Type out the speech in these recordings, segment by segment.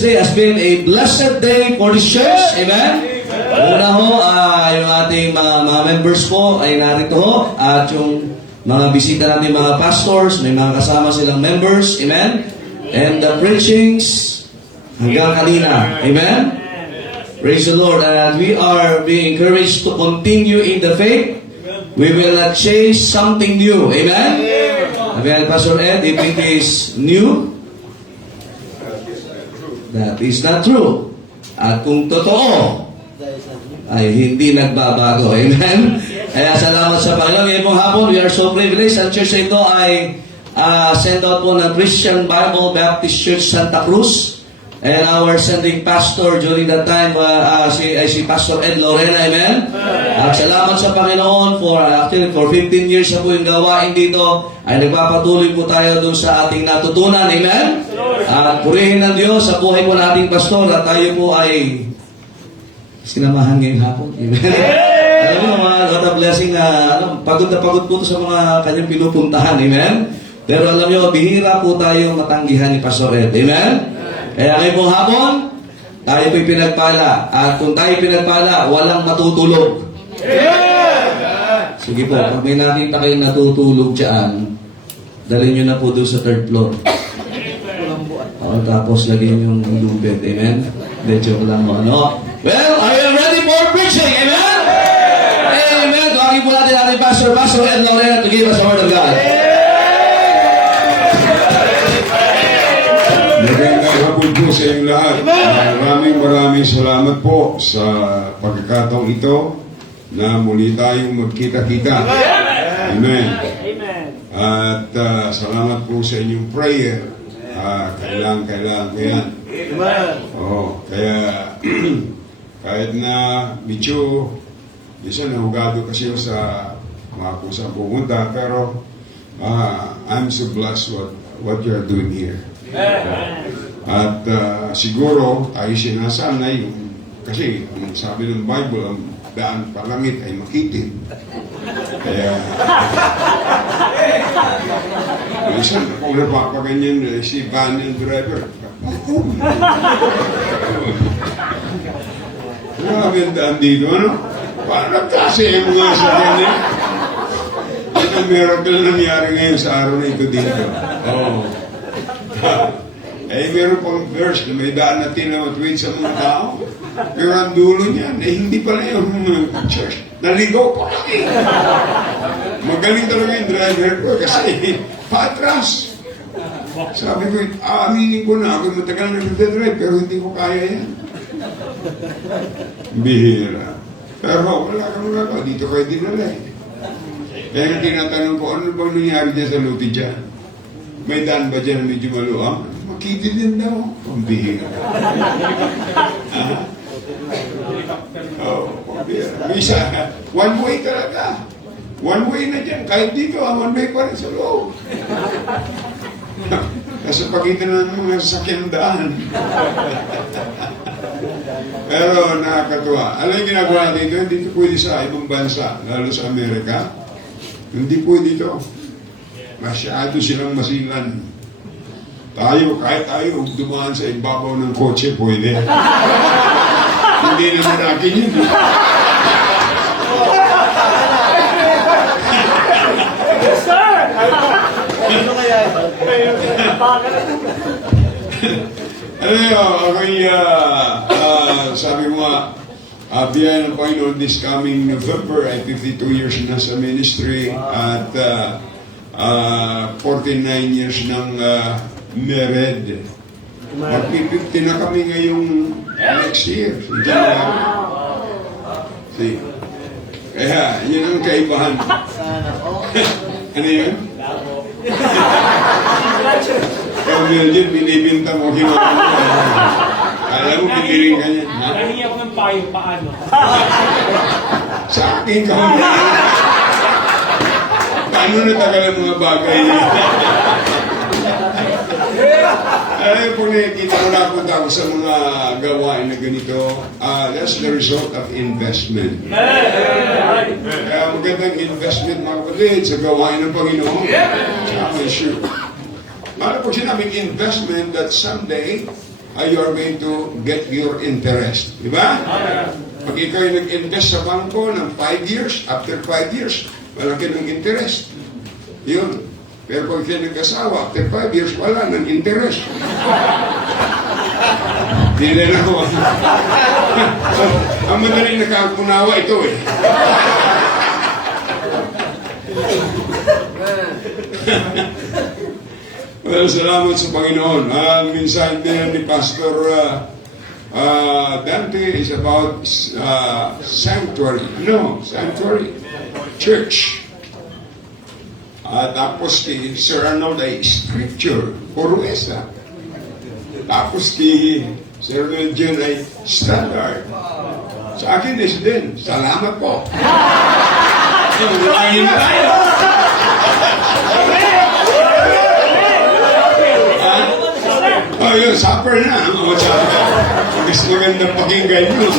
this day has been a blessed day for this church. Amen? Una ho, yung ating mga members po ay narito ho. At yung mga bisita natin mga pastors, may mga kasama silang members. Amen? And the preachings hanggang kanina. Amen? Praise the Lord. And we are being encouraged to continue in the faith. We will change something new. Amen? Amen, Pastor Ed, if it is new, that is not true. At kung totoo, ay hindi nagbabago. Amen? Kaya salamat sa Panginoon. Ngayon pong hapon, we are so privileged. Ang church na ito ay send out po ng Christian Bible Baptist Church Santa Cruz. And our sending pastor during that time, si Pastor Ed Lorena. Amen? At salamat sa Panginoon for 15 years na po yung gawain dito. Ay nagpapatuloy po tayo dun sa ating natutunan. Amen? At purihin ng Diyos sa buhay po nating pastor at tayo po ay sinamahan ngayong hapon. Amen? Alam mo, what a blessing na pagod po ito sa mga kanyang pinupuntahan. Amen? Pero alam nyo, bihira po tayo matanggihan ni Pastor Ed. Amen? Kaya ngayon pong hapon, tayo po'y pinagpala. At kung tayo pinagpala, walang matutulog. Sige po, pag may nakita kayong natutulog dyan, dalhin nyo na po doon sa third floor. O, tapos lagyan yung lubid. Amen? Hindi, joke lang mo. Ano? Well, are you ready for preaching? Amen? Amen. Tawagin po natin ating Pastor Ed Lorena to give us the word of God. Magandang hapon po sa inyong lahat. Maraming salamat po sa pagkakataong ito na muli tayong magkita-kita. Amen. At salamat po sa inyong prayer. Kailangan ko yan. Kaya kahit na medyo minsan nahugado kasi sa mga kusang pumunta, pero I'm so blessed what you are doing here. At siguro tayo sinasanay kasi ang sabi ng Bible, ang daan palangit ay makitin. Kaya minsan kung napapaganyan si van and driver, grabe ang daan dito, ano? Parang kasi yung mga sa ganyan. Yan ang miracle na nangyari ngayon sa araw na ito dito. Meron pang verse na may daan na tinawatwid sa mga tao. Pero ang dulo niyan, hindi pala yung church. Naligaw pa kami. Magaling talaga yung driver ko kasi patras. Sabi ko, aaminin ko na ako matagal na nagdadrive pero hindi ko kaya yan. Bihira. Pero wala kang magagawa. Dito kayo dinala eh. Kaya tinatanong ko, ano bang nangyari dyan sa luti dyan? May daan ba dyan na medyo maluang? Makiti din daw. Pambihira. Pambihira. Isa, one way talaga. One way na dyan. Kahit dito, one way pa rin sa loob. Kasi pakita na ng mga sasakyan daan. Pero nakakatuwa. Alam yung ginagawa natin dito, hindi ito pwede sa ibang bansa, lalo sa Amerika. Hindi pwede ito. Masyado silang masilan. Kahit tayo dumaan sa ibabaw ng kotse, pwede. Hindi naman natin yun. Yes, sir! Ano kaya ito? Alam nyo, ako'y sabi mo nga, biyaya ng Panginoon this coming November ay 52 years na sa ministry at 49 years ng married. Mag-50 na kami ngayong next year. See? Kaya, yun ang kaibahan. Ano yun? Pero yun, binibinta mo, ginawa mo. Alam mo, piniling ka niyan. Nahingi ako ng payo, paano? Sa akin ka mo. Paano natagal ang mga bagay niya? Alam po nakikita ko napunta ako sa mga gawain na ganito. That's the result of investment. Kaya magandang investment mga kapatid sa gawain ng Panginoon. I'm sure. Para po sinabing investment that someday you are going to get your interest. Di ba? Pag ikaw ay nag-invest sa bangko ng 5 years, after 5 years, malaki ng interest. Yun. Pero pag siya nag-asawa, after 5 years, wala ng interest. Hindi rin ako. Ang madali nakakunawa ito eh. Well, salamat sa Panginoon. Minsan din ni Pastor Dante is about sanctuary. No, sanctuary. Church. Tapos si Sir Arnold ay scripture. Puruesa. Tapos si Sir Arnold ay standard. Sa akin is din. Salamat po. Kain tayo. Oh, yun, supper na. Mas magandang pakinggan yun.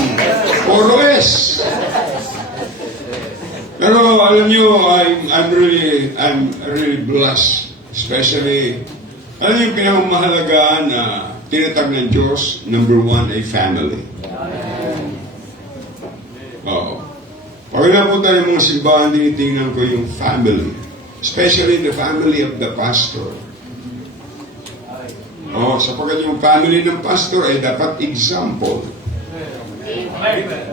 Puro S. Pero alam nyo, I'm really blessed. Especially, alam nyo yung pinamahalagaan na tinatag ng Diyos, number 1 ay family. Oo. Pag napunta ng mga simbahan, tinitingnan ko yung family. Especially the family of the pastor. Oh, sapagkat yung family ng pastor ay dapat example.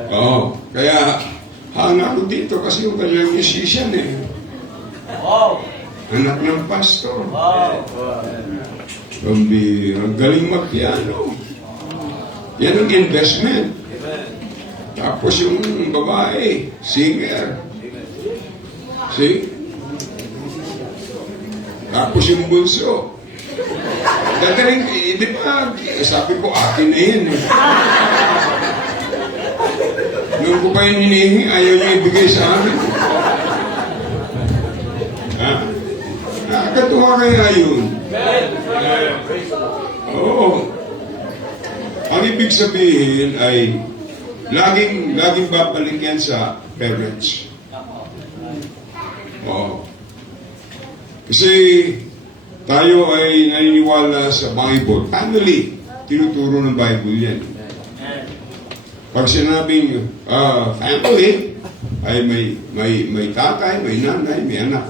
Oh, kaya hanga ko dito kasi yung kanyang musician eh. Anak ng pastor. Ang galing mag-piano. Yan ang investment. Tapos yung babae, singer. See? Tapos yung bunso. Dadaling, di ba, sabi ko, akin na yun eh. Noon ko pa yung hinihingi, ayaw niya ibigay sa akin. Ha? Nakakatuwa kaya yun. Oo. Ang ibig sabihin ay, laging babalik yan sa parents. Oo. Kasi, tayo ay naniniwala sa Bible. Family. Tinuturo ng Bible yan. Pag sinabing family, ay may tatay, may nanay, may anak.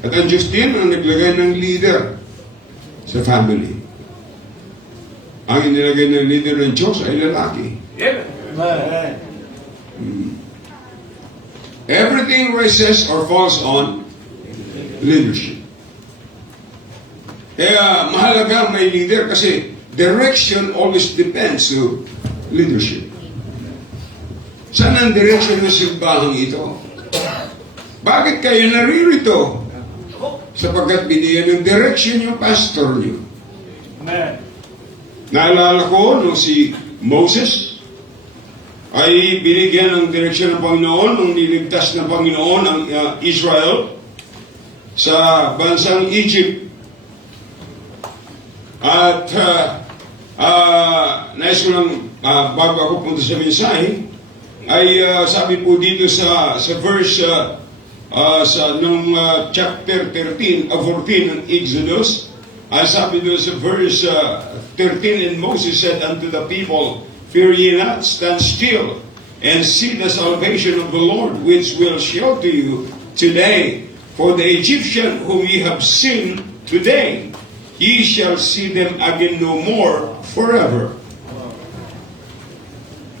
At ang Diyos din ang naglagay ng leader sa family. Ang inilagay ng leader ng Diyos ay lalaki. Everything rests or falls on leadership. Kaya mahalaga may leader kasi direction always depends to leadership. Saan ang direction ng simbahang ito? Bakit kayo naririto? Sapagkat binigyan ng direction yung pastor niyo. Naalala ko nung si Moses ay binigyan ng direksyon ng Panginoon nung niligtas ng Panginoon ang Israel sa bansang Egypt. At nais ko lang bago ako punta sa mensahe ay sabi po dito sa verse chapter 14 ng Exodus, sabi doon sa verse 13, and Moses said unto the people, fear ye not, stand still and see the salvation of the Lord, which will show to you today. For the Egyptian whom ye have seen today, ye shall see them again no more forever.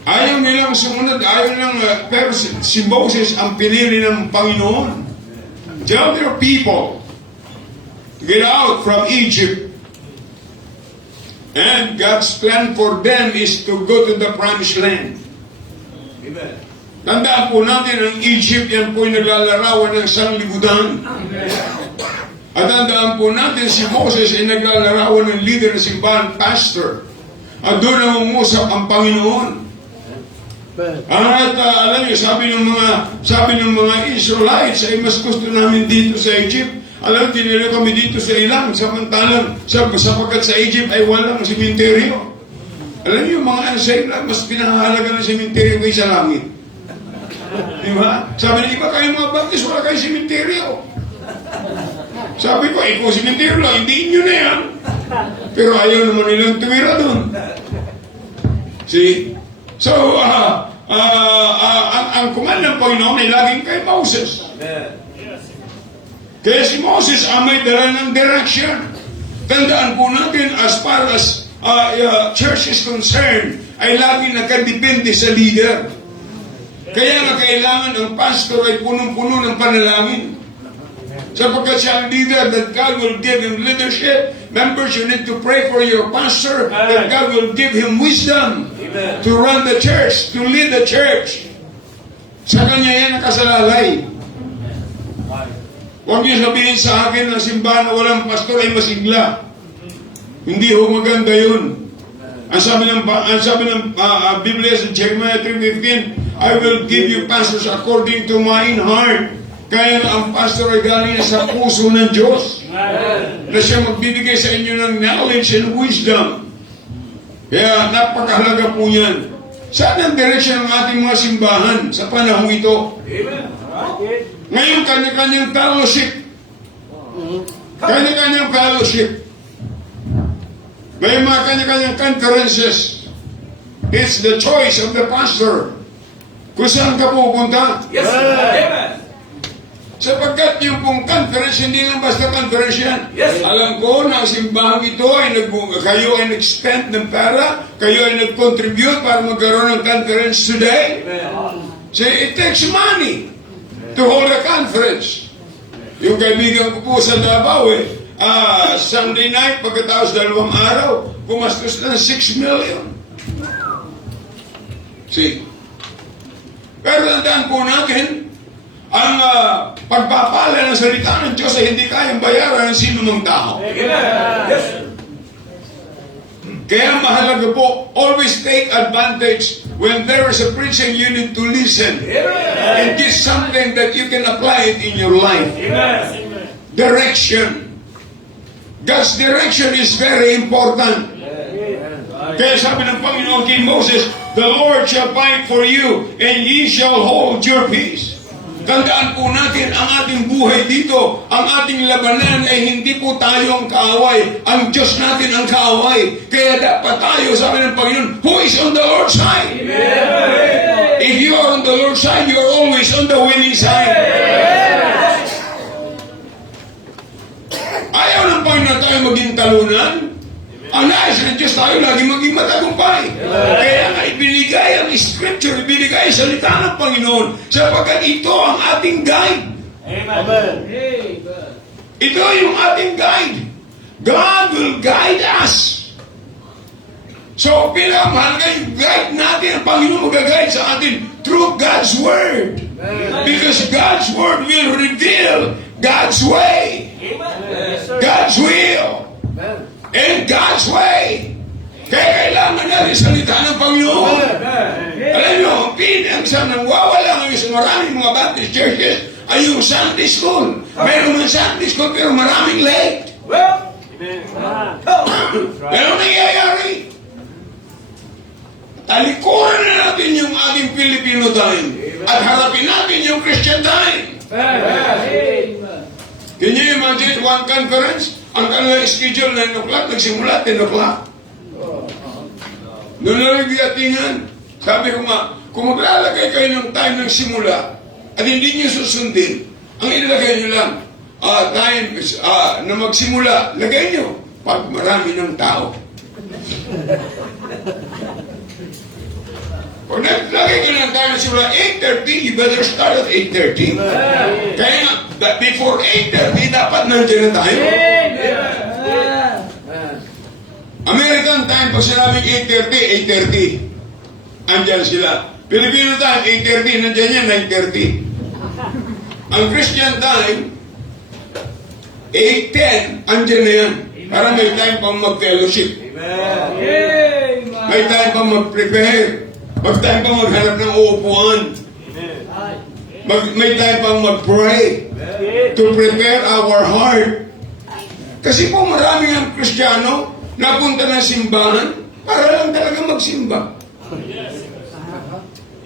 Ayaw nilang sumunod, ayaw nilang, pero si Moses ang pinili ng Panginoon. Tell their people to get out from Egypt. And God's plan for them is to go to the promised land. Amen. Tandaan po natin, ang Egypt, yan po yung naglalarawan ng sanglibutan. At tandaan po natin, si Moses ay naglalarawan ng leader ng simbahan, pastor. At doon na umusap ang Panginoon. At alam niyo, sabi ng mga Israelites, ay mas gusto namin dito sa Egypt. Alam, tinilo kami dito sa ilang, samantalang sapagkat sa Egypt ay walang sementeryo. Alam niyo, mga sa ilang, mas pinahalaga ng sementeryo kaysa langit. Diba? Sabi ng iba, kayo mga baptist, wala kayo sementeryo. Sabi ko, ikaw sementeryo lang, hindi inyo na yan. Pero ayaw naman nilang tumira doon. See? So, ang command ng Panginoon ay laging kay Moses. Kaya si Moses may dala ng direction. Tandaan po natin, as far as church is concerned, ay laging nakadepende sa leader. Kaya nga kailangan ang pastor ay punong-puno ng panalangin. Sapagkat siya ang leader, that God will give him leadership. Members, you need to pray for your pastor, that God will give him wisdom to run the church, to lead the church. Sa kanya yan nakasalalay. Huwag niyo sabihin sa akin na simbahan na walang pastor ay masigla. Hindi ho maganda yun. Ang sabi ng Biblia sa Jeremiah 3:15, I will give you pastors according to mine heart. Kaya ang pastor ay galing sa puso ng Diyos. Na siya magbibigay sa inyo ng knowledge and wisdom. Kaya napakahalaga po yan. Saan ang direksyon ng ating mga simbahan sa panahong ito? Ngayon, kanya-kanyang fellowship. Kanya-kanyang fellowship. May mga kanya-kanyang conferences. It's the choice of the pastor. Kung saan ka pupunta? Yes, amen. Sapagkat yung pong conference, hindi lang basta conference yan. Yes. Alam ko na ang simbahang ito ay kayo ay nag-spend ng pera, kayo ay nag-contribute para magkaroon ng conference today. So it takes money to hold a conference. Yung kaibigan ko po sa Davao Sunday night, pagkatapos 2 araw, pumastos na 6 million. See? Pero tandaan po natin, ang pagpapala ng salita ng Diyos ay hindi kayang bayaran ng sino mang tao. Yes. Kaya mahalaga po, always take advantage when there is a preaching, you need to listen. And get something that you can apply it in your life. Direction. God's direction is very important. Kaya sabi ng Panginoon kay Moses, the Lord shall fight for you, and ye shall hold your peace. Tandaan po natin ang ating buhay dito, ang ating labanan ay hindi po tayo ang kaaway. Ang Diyos natin ang kaaway. Kaya dapat tayo, sabi ng Panginoon, who is on the Lord's side? Amen. If you are on the Lord's side, you are always on the winning side. Ayaw ng Panginoon tayo maging talunan. Ang nais ng Diyos tayo lagi maging matagumpay. Kaya nga ibinigay ang scripture, ibinigay ang salita ng Panginoon sapagkat ito ang ating guide. Amen. Ito yung ating guide. God will guide us. So, pinakamahalaga yung guide natin, ang Panginoon mag-guide sa atin through God's Word. Because God's Word will reveal God's way. God's will. And God's way. Kaya kailangan natin salita ng Panginoon. Alam nyo, ang pinag-isang nangwawala ngayon sa maraming mga Baptist churches ay yung Sunday school. Meron ng Sunday school pero maraming late. Pero nangyayari. Talikuran na natin yung ating Filipino time at harapin natin yung Christian time. Can you imagine one conference? Ang kanilang schedule 9 o'clock, nagsimula 10 o'clock. Noon lang nagdatingan. Sabi ko kung maglalagay kayo ng time ng simula at hindi nyo susundin, ang ilagay nyo lang, time na magsimula, lagay nyo pag marami ng tao. Pag naglagay ka ng time ng simula, 8:30, you better start at 8:30. Kaya before 8:30, dapat nandiyan na tayo. American time, pag sinabing 8:30, 8:30. Andyan sila. Filipino time, 8:30, nandiyan yan, 9:30. Ang Christian time, 8:10, andyan na yan. Para may time pang mag-fellowship. May time pang mag-prepare. May time pang maghanap ng uupuan. May time pang mag-pray. To prepare our heart. Kasi po maraming ang Kristiyano napunta ng simbahan para lang talaga magsimba.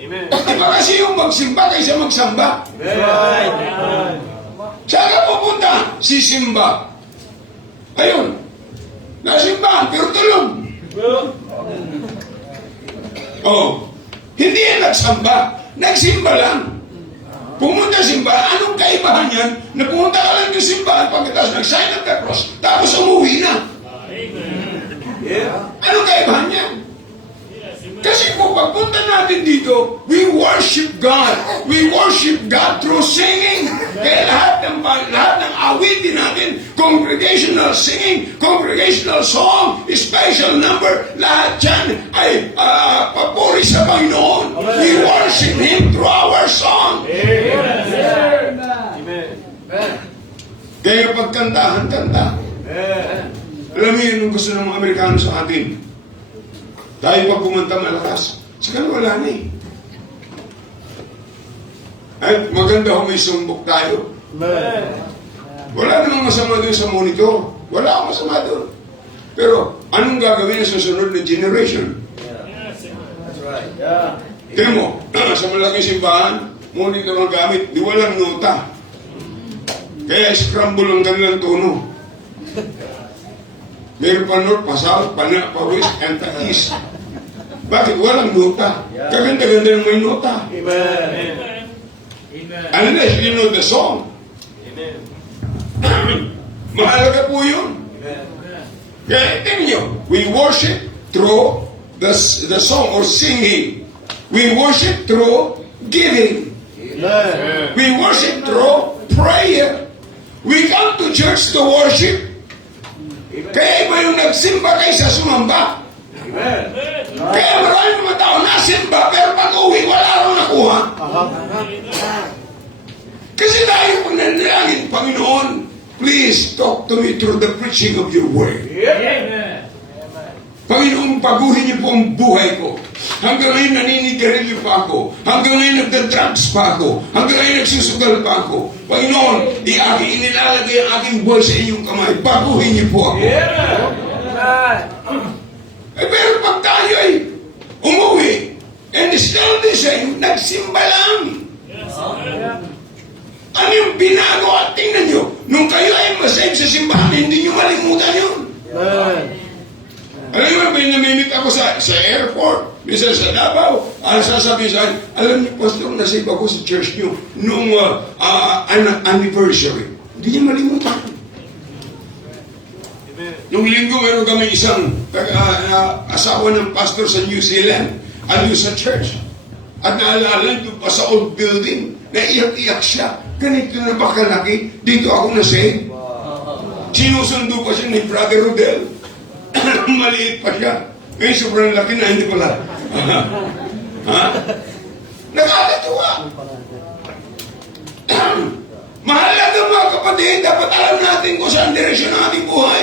Iba kasi yung magsimba kaysa magsamba. Saan ka pupunta? Sisimba. Ayun. Nasimbahan, pero tulog. Oh, hindi yan nagsamba. Nagsimba lang. Pumunta sa simbahan, anong kaibahan yan? Na pumunta ka lang ng simbahan pagkatapos nag-sign of the cross, tapos umuwi na. Anong kaibahan yan? Kasi kung pagpunta natin dito, we worship God. We worship God through singing. Kaya lahat ng awitin natin, congregational singing, congregational song, special number, lahat yan ay papuri sa Panginoon. We worship Him through our song. Kaya pagkantahan, kanta. Alam mo yun ang gusto ng mga Amerikano sa atin. Dahil pag kumanta malakas, saka wala na eh. Ay, maganda kung may sumbok tayo. Wala namang masama doon sa monitor. Wala akong masama doon. Pero, anong gagawin sa susunod na generation? Tignan mo, sa malaking simbahan, monitor ang gamit, di walang nota. Kaya scramble ang kanilang tono. Meron pa north, pa south, pa na, pa west, and pa east. Bakit? Walang nota. Kaganda-ganda ng may nota. Amen. Unless you know the song. Mahalaga po yun. Kaya tingnan nyo, we worship through the song or singing. We worship through giving. We worship through prayer. We come to church to worship. Kaya iba yung nagsimba kaysa sumamba. Kaya maraming mga tao nasimba, pero pag uwi, wala raw nakuha. Kasi tayo pag nanalangin, Panginoon, please talk to me through the preaching of your word. Panginoon, paguhin niyo po ang buhay ko. Hanggang ngayon naninigarilyo pa ako. Hanggang ngayon nagda-drugs pa ako. Hanggang ngayon nagsusugal pa ako. Panginoon, inilalagay ang aking buhay sa inyong kamay. Paguhin niyo po ako. Pero pag tayo ay umuwi, and still the same, nagsimba lang. Ano yung binago? At tingnan nyo, nung kayo ay masave sa simbahan, hindi nyo malimutan yun. Alam mo, may namimit ako sa airport, minsan sa Davao, sasabihin sa akin, alam niyo, Pastor, nasave ako sa church nyo nung anniversary. Hindi niya malimutan. Nung linggo, meron kami isang asawa ng pastor sa New Zealand, aliw sa church. At naalala nito pa sa old building, naiyak-iyak siya. Ganito na ba kalaki? Dito ako na-save. Sinusundo pa siya ni Brother Rodel. Maliit pa siya. Ngayon sobrang laki na, hindi pala. Ha? Nakakatuwa. Mahalaga mga kapatid, dapat alam natin kung saan direksyon ng ating buhay.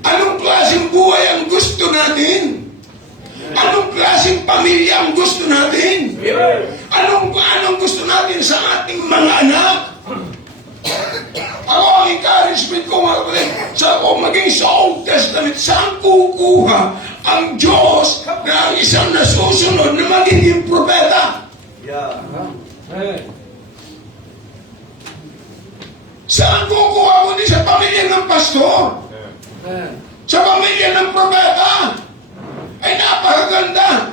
Anong klaseng buhay ang gusto natin? Anong klaseng pamilya ang gusto natin? Anong gusto natin sa ating mga anak? Ako ang encouragement ko mga kapatid, maging sa Old Testament, saan kukuha ang Diyos na isang nasusunod na magiging propeta? Saan kukuha kundi sa pamilya ng pastor? Sa pamilya ng propeta? Ay napakaganda.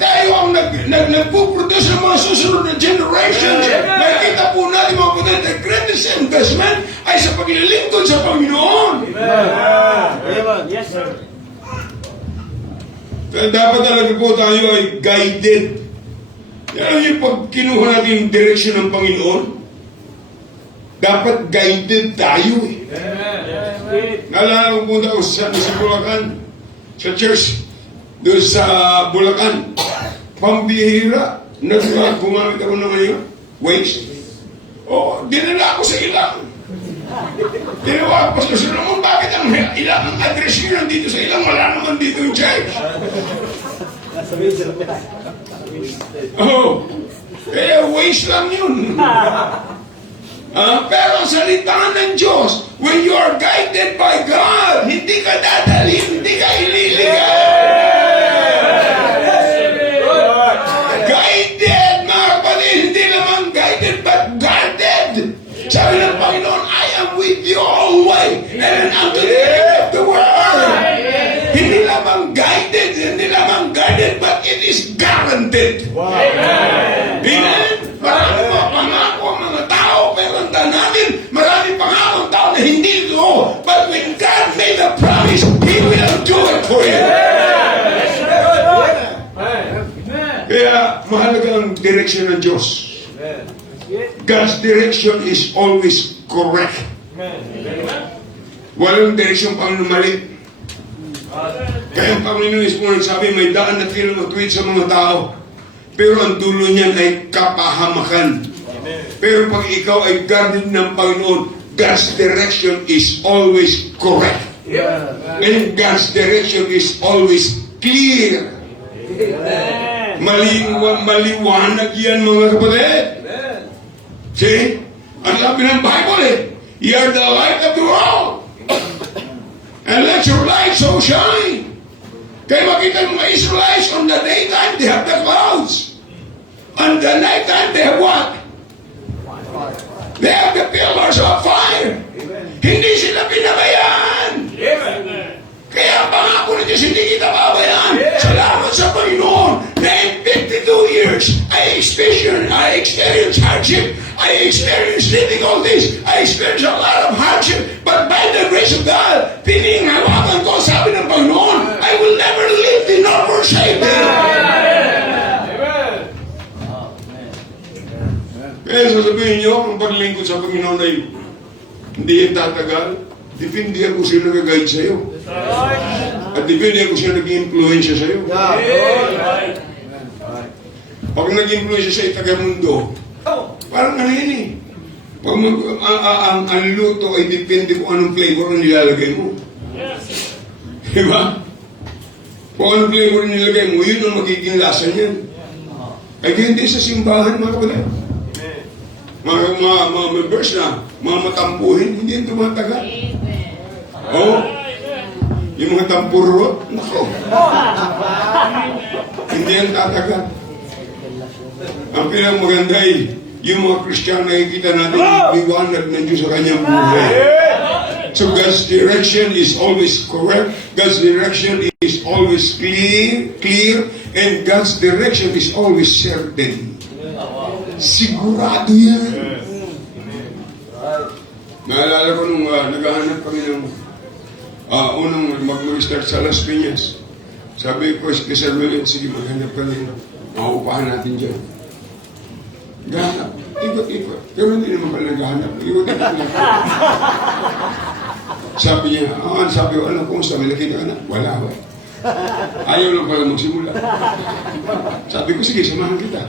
Tayo ang nagpuproduce ng mga susunod na generations. Nakikita po natin mga kapatid, the greatest investment ay sa paglilingkod sa Panginoon. Amen. Yes, sir. Kaya dapat talaga po tayo ay guided. Yan yung pag kinuha natin yung direksyon ng Panginoon, dapat guided tayo eh. Naalala ko punta ko sa Bulacan, sa church, doon sa Bulacan, pambihira, gumamit ako ng ngayon, waste. Dinala ako sa ilang. Tinawa ko sa naman, bakit ang ilang ang address nyo nandito sa ilang, wala naman dito yung church. Kaya waste lang yun. Pero ang salita ng Diyos, when you are guided by God, hindi ka dadalhin, hindi ka ililigay. Guided, mga kapatid, hindi naman guided, but guarded. Sabi ng Panginoon, I am with you always and unto the end of the world. Hindi lamang guided, but it is guaranteed. Amen? Marami mga pangako ang mga tao, pero ang natin, marami pangako ang tao na hindi ito. But when God made a promise, He will do it for you. Kaya mahalaga ang direction ng Diyos. God's direction is always correct. Walang direksyon pang mali. Kaya ang Panginoon mismo nagsabi, may daan na pinamatuwid sa mga tao. Pero ang dulo niyan ay kapahamakan. Pero pag ikaw ay guarded ng Panginoon, God's direction is always correct. And God's direction is always clear. Maliwanag yan, mga kapatid. See? Ang sabi ng Bible you are the light of the world. And let your light so shine. Kaya makita ng mga Israelites on the daytime, they have the clouds. On the nighttime, they have what? They have the pillars of fire. Hindi sila pinabayaan. Kaya ang pangako ng Diyos, hindi kita pabayaan. Salamat sa Panginoon na in 52 years, I experienced hardship. I experienced difficulties. I experienced a lot of hardship. But by the grace of God, pininghawakan ko, sabi ng Panginoon, I will never leave thee nor forsake thee. Kaya sasabihin niyo, ang paglingkod sa Panginoon ay hindi yung tatagal. Depende ako sino nag-guide sa'yo. At depende ako sino nag-influensya sa'yo. Pag nag-influensya sa'yo taga-mundo, parang ano yun eh. Pag ang luto ay depende kung anong flavor ang nilalagay mo. Diba? Kung anong flavor ang nilalagay mo, yun ang magiging lasa niyan. Ay ganyan din sa simbahan, mga kapatid. Mga members na, mga matampuhin, hindi yan tumatagal. Oh, yung mga tampuro, nako. Hindi yan tatagal. Ang pinamaganda ay, yung mga Kristiyano nakikita natin, liwanag ng Diyos sa kanyang buhay. So God's direction is always correct. God's direction is always clear, and God's direction is always certain. Sigurado yan. Naalala ko nung naghahanap kami ng unang mag-start sa Las Piñas. Sabi ko kay Sir William, sige maghanap kami. Maupahan natin dyan. Gahanap. Ikot. Pero hindi naman pala naghahanap. Ikot. Sabi niya, sabi ko, ano kung sabi nakita ka na? Wala. Ayaw lang pala magsimula. Sabi ko, sige, samahan kita.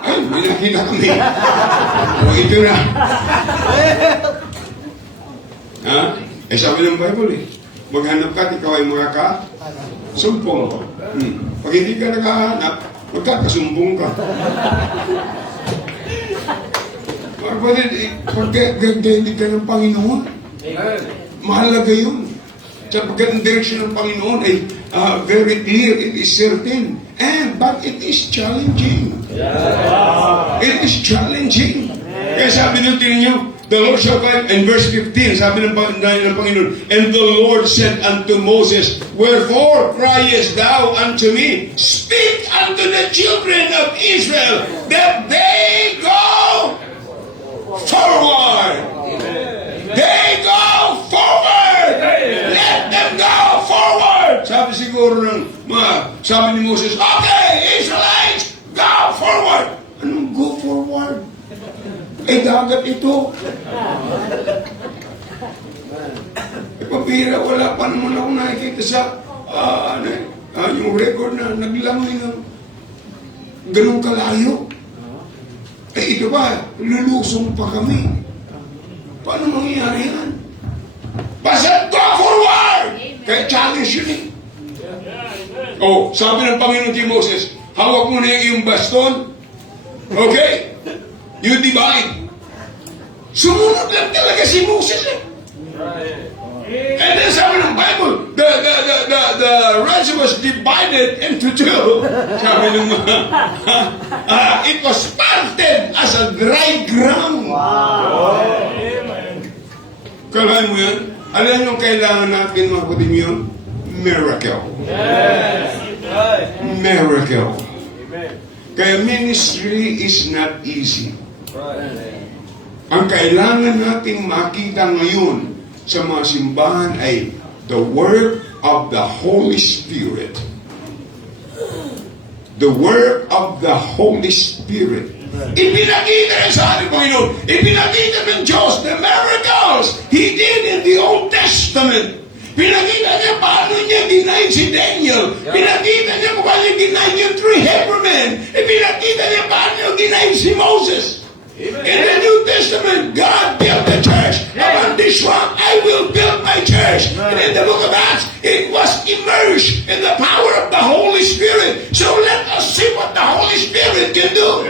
Ay, may nakita kami. O, ito na. Ha? Eh, sabi ng Bible maghanap ka, ikaw ay sumpong. Pag hindi ka naghahanap, magkakasumbong ka. Kapatid, pag hindi ka ng Panginoon, mahalaga yun. Sapagkat ang direksyon ng Panginoon ay very clear, it is certain, but it is challenging. It is challenging. Kaya sabi nyo, tingnan nyo, the Lord shall guide, in verse 15, sabi ng Panginoon, and the Lord said unto Moses, wherefore criest thou unto me? Speak unto the children of Israel, that they go forward. They go forward. Let them go forward. Sabi siguro sabi ni Moses, okay, Israelites, go forward. Anong go forward? Eh, dagat ito. Pabira, wala pa naman ako nakikita sa yung record na naglangoy ng ganun kalayo. Eh, ito ba, lulusong pa kami. Paano mangyayari yan? Basta go forward! Kaya challenge yun eh. Oh, sabi ng Panginoon kay Moses, hawak mo na yung iyong baston. Okay? You divide. Sumunod lang talaga si Moses eh. And then sabi ng Bible, the ranch was divided into two. Sabi ng it was parted as a dry ground. Alam nyo kailangan natin mga kapatid nyo? Miracle. Miracle. Kaya ministry is not easy. Ang kailangan nating makita ngayon sa mga simbahan ay the work of the Holy Spirit. The work of the Holy Spirit. Ipinakita rin sa ating Panginoon. Ipinakita ng Diyos the miracles He did in the Old Testament. Pinakita niya paano niya denied si Daniel. Pinakita niya kung paano niya denied yung 3 Hebrew men. Ipinakita niya paano niya denied si Moses. In the New Testament, God built the church. Upon this rock, I will build my church. And in the book of Acts, it was immersed in the power of the Holy Spirit. So let us see what the Holy Spirit can do.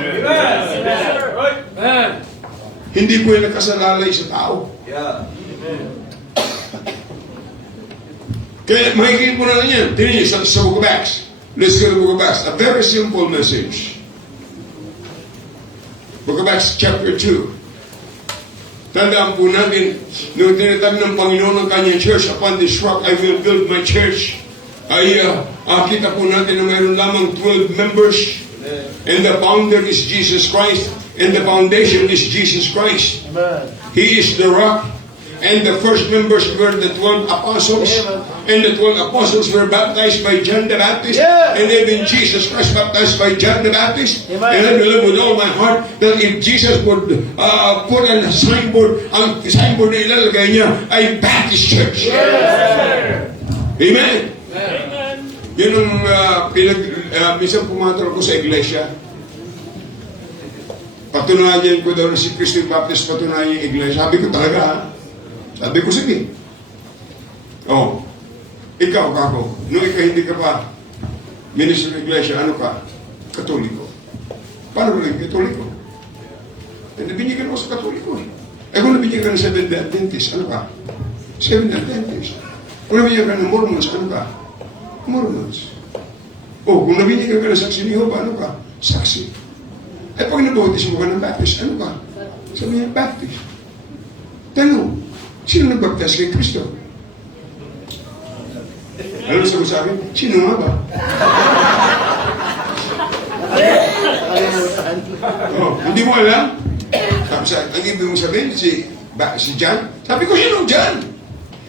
Hindi po yung nakasalalay sa tao. Kaya makikita po na lang yan. Tingnan niyo sa book of Acts. Let's go to the book of Acts. A very simple message. Book of Acts chapter 2. Tandaan po natin, nung tinatag ng Panginoon ng kanyang church, upon this rock I will build my church. Ay kita po natin na mayroon lamang 12 members. And the founder is Jesus Christ. And the foundation is Jesus Christ. He is the rock. And the first members were the 12 apostles. And the 12 apostles were baptized by John the Baptist. And even Jesus Christ baptized by John the Baptist. And I believe with all my heart that if Jesus would put on a signboard, ang signboard na ilalagay niya ay Baptist Church. Amen. Yun ang minsan pumatro ko sa iglesia. Patunayan ko daw na si Cristo yung Baptist, patunayan yung iglesia. Sabi ko talaga, ha? Sabi ko, sige. Oh, ikaw, kako, nung ikaw hindi ka pa ministro ng iglesia, ano ka? Katoliko. Paano ba lang katoliko? Eh, nabinigyan ako sa katoliko eh. Eh, kung nabinigyan ka ng Seventh Day Adventist, ano ka? Seventh Day Adventist. Kung nabinigyan ka ng Mormons, ano ka? Mormons. Oh, kung nabinigyan ka ng Saksi ni Jehovah, ano ka? Saksi. Eh, pag nabautismo ka ng Baptist, ano ka? Sabi niya, Baptist. Tanong, sino nagbaptize kay Kristo? Alam mo sabi sa akin? Sino nga ba? Oh, hindi mo alam? Sabi sa ang ibig mong sabihin, si John? Sabi ko, sino John?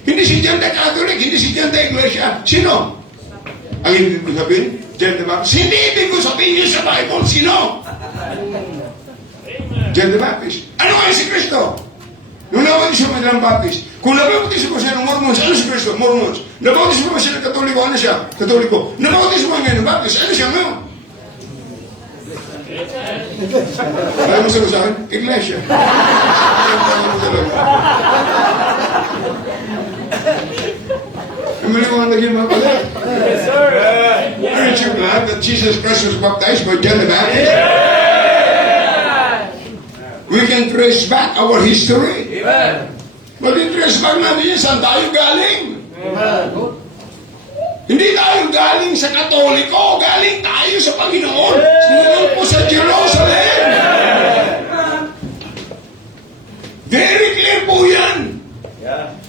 Hindi si John the Catholic, hindi si John the Iglesia. Sino? Ang ibig mong sabihin, John the Baptist. Hindi ibig mong sabihin yun sa Bible. Sino? John the Baptist. Ano nga si Kristo? Nung nabautismo mo ng Baptist, kung nabautismo mo siya ng Mormons, ano si Kristo? Mormons. Nabautismo mo siya ng Katoliko, ano siya? Katoliko. Nabautismo mo ngayon ng Baptist, ano siya ngayon? Alam mo sa akin? Iglesia. Ang maliwanag yung mga pala. Aren't you glad that Jesus Christ was baptized by John the Baptist? We can trace back our history. Amen. But i-trace back natin yun, saan tayo galing? Amen. Hindi tayo galing sa Katoliko, galing tayo sa Panginoon. Sumunod po sa Jerusalem. Very clear po yan.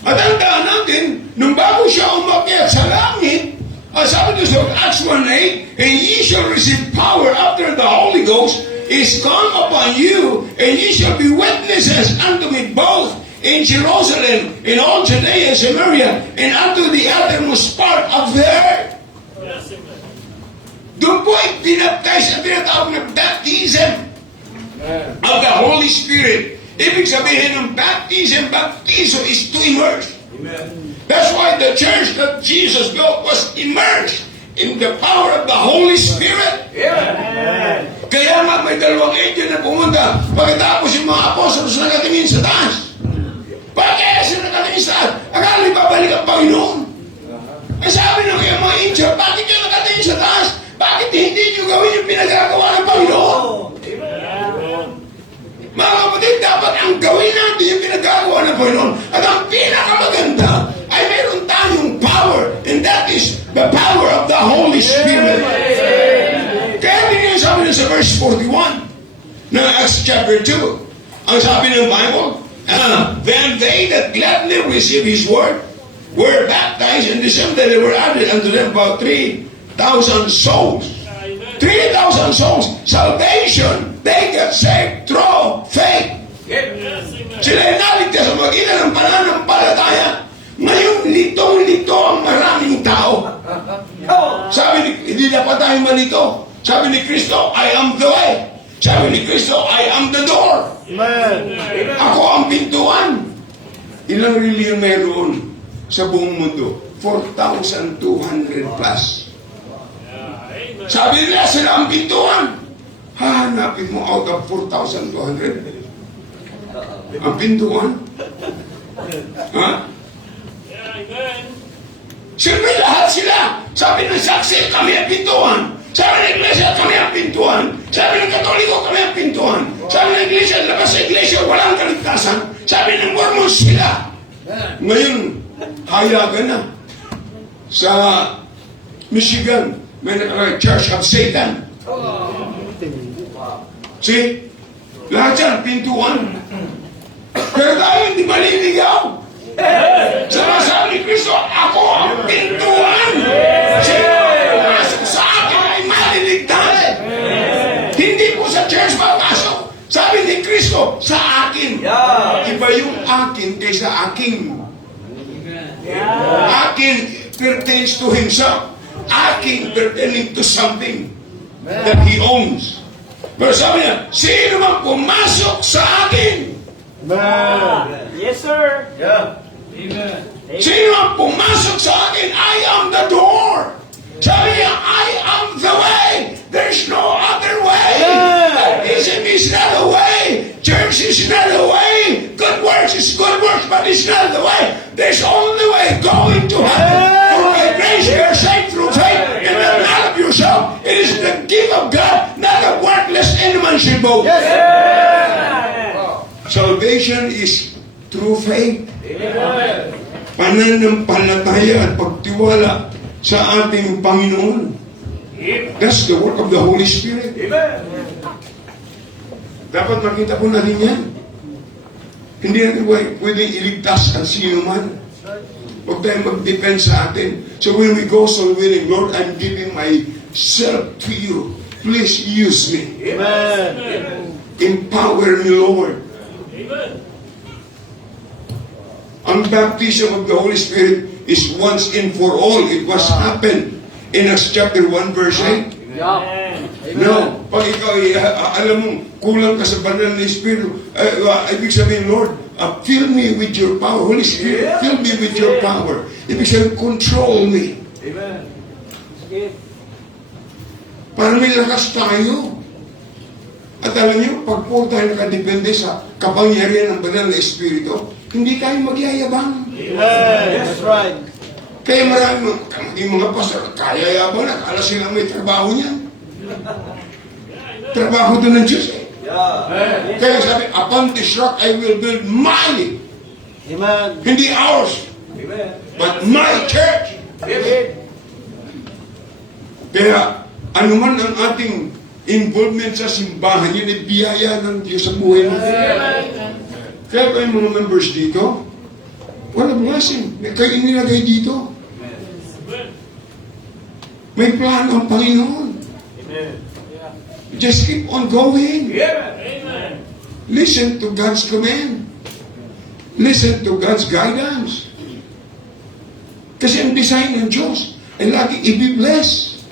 At tandaan natin, nung bago siya umakyat sa langit, sabi doon sa Acts 1:8, and ye shall receive power after the Holy Ghost is come upon you, and ye shall be witnesses unto me both in Jerusalem, in all Judea and Samaria, and unto the uttermost part of the earth. Doon po ay binaptize at tinatawag na baptism of the Holy Spirit. Ibig sabihin ng baptizo is to immerse. That's why the church that Jesus built was immersed in the power of the Holy Spirit. Kaya nga may dalawang angel na pumunta pagkatapos yung mga apostles na nakatingin sa taas. Bakit sila nakatingin sa taas? Akala babalik ang Panginoon. Ang sabi ng mga angel, bakit yung nakatingin sa taas? Bakit hindi nyo gawin yung pinagagawa ng Panginoon? Mga kapatid, dapat ang gawin natin yung pinagagawa ng Panginoon. At ang pinakamaganda ay mayroon tayong power, and that is the power of the Holy Spirit. Kaya din sabi sa verse 41 ng Acts chapter 2, ang sabi ng Bible, Then they that gladly received his word were baptized, and the same day there were added unto them about 3,000 souls. 3,000 souls. Salvation. They got saved through faith. Sila ay naligtas sa mag-ina ng pananampalataya. Ngayon, litong-lito ang maraming tao. Sabi ni, hindi dapat tayo malito. Sabi ni Kristo, I am the way. Sabi ni Kristo, I am the door. Ako ang pintuan. Ilang reliyon meron sa buong mundo? 4,200 plus. Sabi nila, sila ang pintuan. Hanapin mo out of 4,200. Ang pintuan. Ha? Siyempre lahat sila. Sabi ng saksi, kami ang pintuan. Sabi ng iglesia, kami ang pintuan. Sabi ng katoliko, kami ang pintuan. Sabi ng iglesia, labas sa iglesia, walang kaligtasan. Sabi ng Mormons, sila. Ngayon, hayagan na. Sa Michigan, may nakalagay, Church of Satan. See? Lahat yan, pintuan. Pero tayo hindi maliligaw. Sabi ni Kristo, ako ang pintuan. Sino pumasok sa akin ay maliligtas. Hindi po sa church papasok. Sabi ni Kristo, sa akin. Iba yung akin kaysa aking. Akin pertains to himself. Aking pertaining to something that he owns. Pero sabi niya, sino man pumasok sa akin? Yes, sir. Sino ang pumasok sa akin? I am the door. Sabi niya, I am the way. There's no other way. Baptism is not a way. Church is not a way. Good works is good works, but it's not the way. There's only way going to heaven. For by grace you are saved through faith, and not of yourself. It is the gift of God, not of work, lest any man should boast. Salvation is through faith. Pananampalataya at pagtiwala sa ating Panginoon. That's the work of the Holy Spirit. Dapat makita po natin yan. Hindi natin pwedeng iligtas ang sino man. Huwag tayong mag-depend sa atin. So when we go soul winning, Lord, I'm giving myself to you. Please use me. Empower me, Lord. Ang baptism of the Holy Spirit is once and for all. It was happened in Acts chapter 1 verse 8. No, pag ikaw alam mo kulang ka sa banal na Espiritu, ibig sabihin, Lord, fill me with your power. Holy Spirit, fill me with your power. Ibig sabihin, control me. Para may lakas tayo. At alam niyo, pag po tayo nakadepende sa kapangyarihan ng banal na Espiritu, hindi tayo magyayabang. That's right. Kaya marami, yung mga pastor, kaya yabang na, kala silang may trabaho niyan. Trabaho doon ng Diyos eh. Kaya sabi, upon this rock I will build my, hindi ours, but my church. Kaya, anuman ang ating involvement sa simbahan, yun ay biyaya ng Diyos sa buhay mo. Kaya kayong mga members dito, what a blessing. Kayo inilagay dito. May plano ang Panginoon. Just keep on going. Listen to God's command. Listen to God's guidance. Kasi ang design ng Diyos ay lagi i-bless.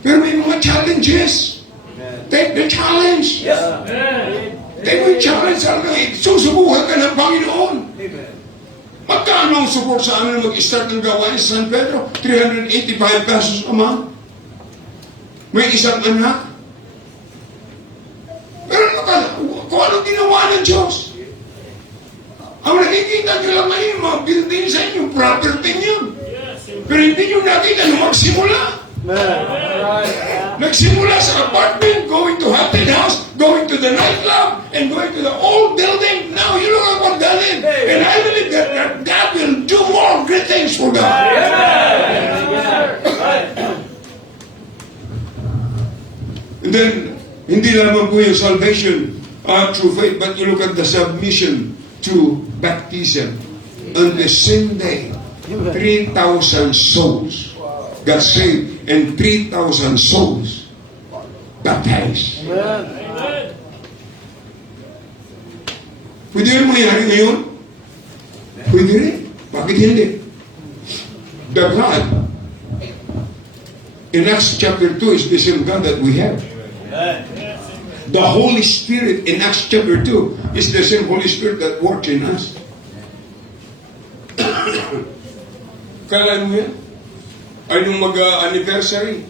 Pero may mga challenges. Take the challenge. Take the challenge. Susubukan ka ng Panginoon. Magkano ang support sa amin mag-start ng gawain sa San Pedro? 385 pesos a month. May isang anak. Pero kung ano ginawa ng Diyos? Ang nakikita nyo lang ngayon, mga building sa inyo, property nyo. Pero hindi nyo nakita na magsimula. Nagsimula sa apartment, going to haunted house, going to the nightclub, and going to the old building. Now you look at what God did. And I believe that God will do more great things for God. And then, hindi lamang po yung salvation through faith, but you look at the submission to baptism. On the same day, 3,000 souls got saved and 3,000 souls baptized. Pwede rin mangyari ngayon? Pwede rin. Bakit hindi? The God in Acts chapter 2 is the same God that we have. The Holy Spirit in Acts chapter 2 is the same Holy Spirit that works in us. Kailan mo yan? Ay nung mag-anniversary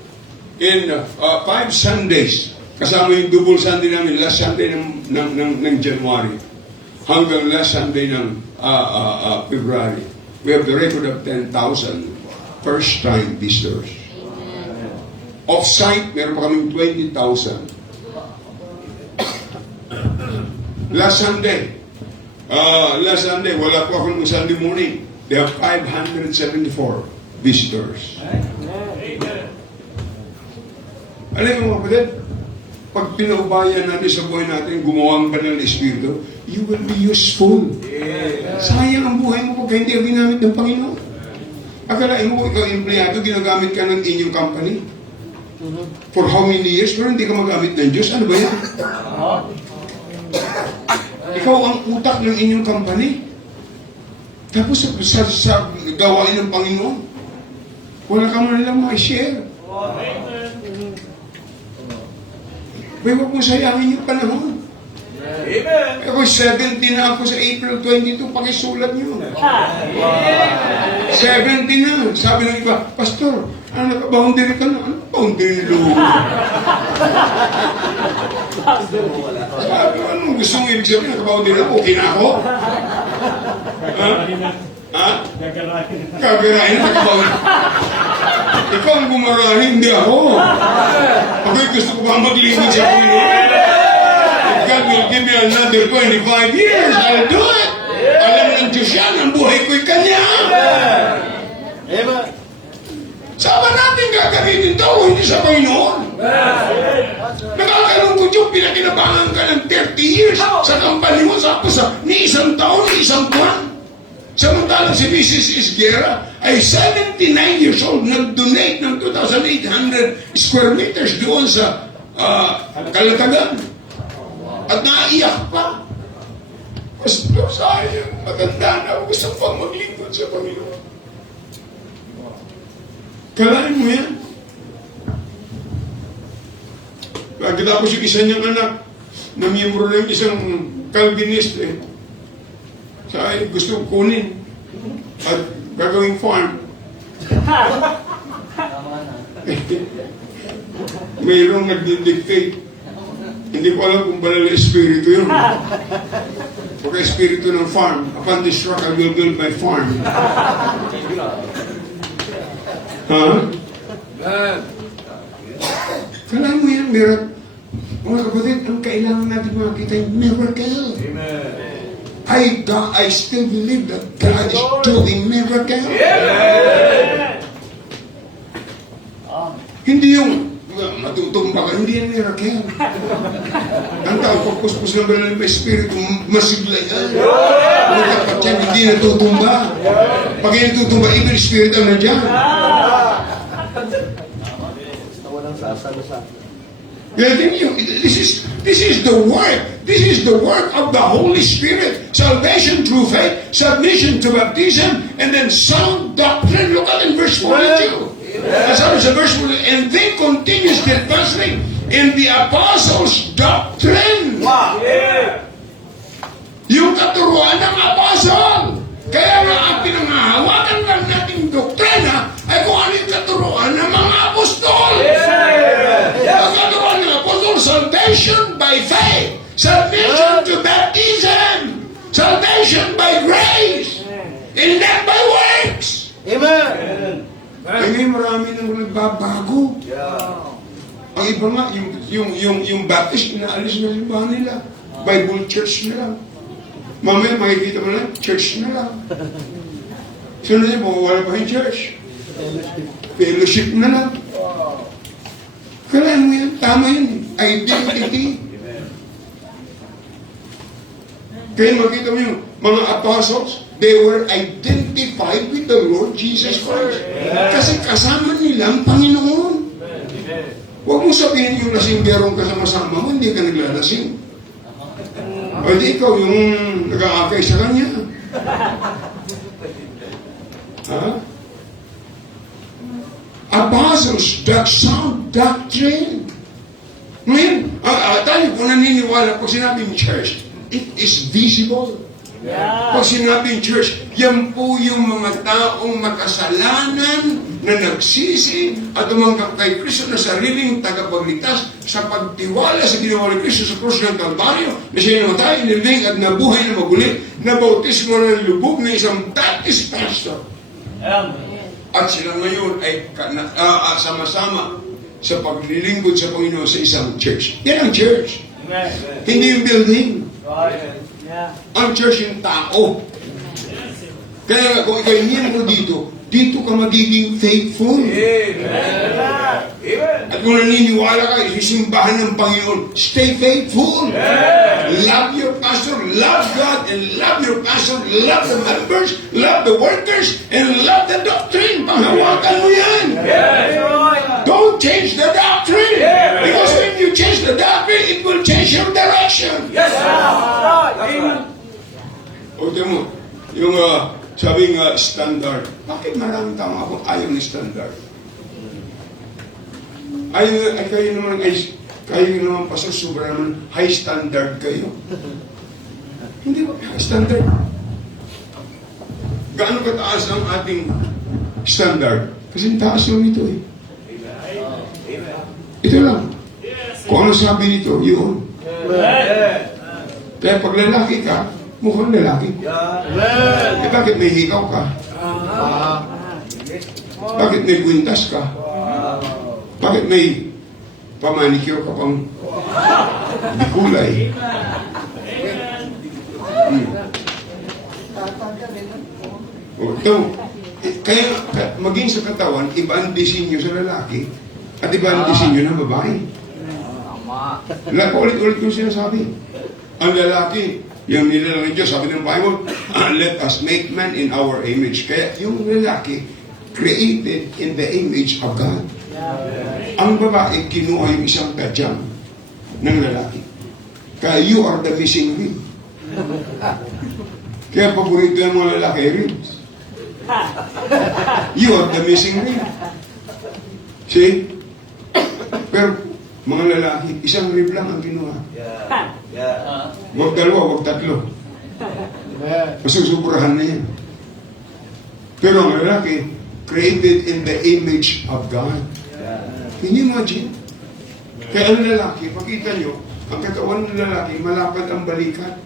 in 5 Sundays, kasama yung double Sunday namin, last Sunday ng January, hanggang last Sunday ng February. We have the record of 10,000 first-time visitors. Off-site, meron pa kaming 20,000. Last Sunday, wala po ako ng Sunday morning. They have 574 visitors. Alam mo mga kapatid, pag pinaubayan natin sa buhay natin, gumawa ang banal na Espiritu, you will be useful. Sayang ang buhay mo pag hindi ginamit ng Panginoon. Akalain mo, ikaw empleyado, ginagamit ka ng inyong company. For how many years? Pero hindi ka magamit ng Diyos. Ano ba yan? Ikaw ang utak ng inyong company. Tapos sa gawain ng Panginoon, wala ka man lang ma-share. May wag mo sayangin yung panahon. Amen. Ako 70 na ako sa April 22, pakisulat nyo. 70 na. Sabi ng iba, Pastor, ano naka-boundary ka na? Ano boundary luho? Sabi, anong gusto mong ibig sabihin? Naka-boundary na? Okay na ako? Ha? Gagarahin na naka-boundary. Ikaw ang gumarani, hindi ako. Ako'y gusto ko ba maglingkod sa Panginoon? If God will give me another 25 years, I'll do it. Alam ng Diyos yan, ang buhay ko'y Kanya. Amen. Saan natin gagamitin ito kung hindi sa Panginoon? Nakakalungkot yung pinakinabangan ka ng 30 years sa company mo, tapos ni isang taon, ni isang buwan. Samantalang si Mrs. Isguera ay 79 years old, nag-donate ng 2,800 square meters doon sa Kalatagan. At naiyak pa. Pastor, sayang, matanda na, gusto pang maglingkod sa Panginoon. Kalahin mo yan. Pagkatapos yung isa niyang anak, na miyembro ng isang Calvinist, ay gusto kunin at gagawing farm. Mayroong nag-dictate. Hindi ko alam kung banal na espiritu yun. Pagka espiritu ng farm, upon this rock I will build my farm. Ha? Kailangan mo yan, meron. Mga kapatid, ang kailangan natin makita yung miracle. Amen. I still believe that God is doing miracle. Hindi yung matutumba ka, hindi yan miracle. Ang tao, pagpuspos ng banal na espiritu, masigla yan. Dapat yan, hindi natutumba. Pag yan natutumba, ibig spirit ang nandiyan. Walang sasalo-salo. This is the work. This is the work of the Holy Spirit. Salvation through faith, submission to baptism, and then sound doctrine. Look at in verse 42. Sabi sa verse 42, and they continue steadfastly in the apostles' doctrine. Wow. Yeah. Yung katuruan ng apostle. Kaya nga ang pinangahawakan lang nating doktrina ay kung ano yung katuruan ng mga apostol. Ang katuruan ng apostol, salvation by faith, salvation to baptism, salvation by grace, and not by works. Amen. Ay ngayon marami nang nagbabago. Ang iba nga, yung Baptist, inaalis na simbahan nila. Bible church na lang. Mamaya makikita mo lang, church na lang. Sunod niya, mawawala pa yung church. Fellowship na lang. Kailangan mo yan, tama yun. Identity. Kaya makita mo yung mga apostles, they were identified with the Lord Jesus Christ. Kasi kasama nila ang Panginoon. Huwag mo sabihin yung lasinggerong kasama-sama mo, hindi ka naglalasing. O di ikaw yung nag-aakay sa kanya. Ha? Apostles, that sound doctrine. Ngayon, tayo kung naniniwala pag sinabing church, it is visible. Pag sinabing church, yan po yung mga taong makasalanan na nagsisi at tumanggap kay Kristo na sariling tagapagligtas sa pagtiwala sa ginawa ni Kristo sa krus ng Kalbaryo na siya namatay, niling at nabuhay na magulit na bautismo ng lubog ng isang Baptist pastor. At sila ngayon ay sama-sama sa paglilingkod sa Panginoon sa isang church. Yan ang church. Hindi yung building. Ang church yung tao. Kaya kung ikaw hindi mo dito ka magiging faithful. At kung naniniwala ka, isimbahan ng Panginoon, stay faithful. Love your pastor, love God, and love your pastor, love the members, love the workers, and love the doctrine. Panghawakan mo yan. Don't change the doctrine. Because when you change the doctrine, it will change your direction. O, tiyan mo, yung sabing standard. Bakit maraming tama akong ayaw ni standard? Kayo naman pastor, sobra naman high standard kayo. Hindi ba high standard? Gaano kataas ang ating standard? Kasi taas yung ito eh. Ito lang. Kung ano sabi nito, yun. Kaya pag lalaki ka, mukhang lalaki. Eh, bakit may hikaw ka? Bakit may kwintas ka? Bakit may pamanicure ka pang bikulay? Ito, kaya maging sa katawan, iba ang disenyo sa lalaki at iba ang disenyo ng babae. Ulit-ulit ko sinasabi. Ang lalaki, yung nilalang ng Diyos, sabi ng Bible, let us make man in our image. Kaya yung lalaki, created in the image of God. Ang babae, kinuha yung isang tadyang ng lalaki. Kaya you are the missing rib. Kaya paborito ng mga lalaki, ribs. You are the missing rib. See? Pero mga lalaki, isang rib lang ang kinuha. Huwag dalawa, huwag tatlo. Masusuburahan na yan. Pero ang lalaki, created in the image of God. Can you imagine? Kaya ang lalaki, pakita nyo, ang katawan ng lalaki, malapad ang balikat.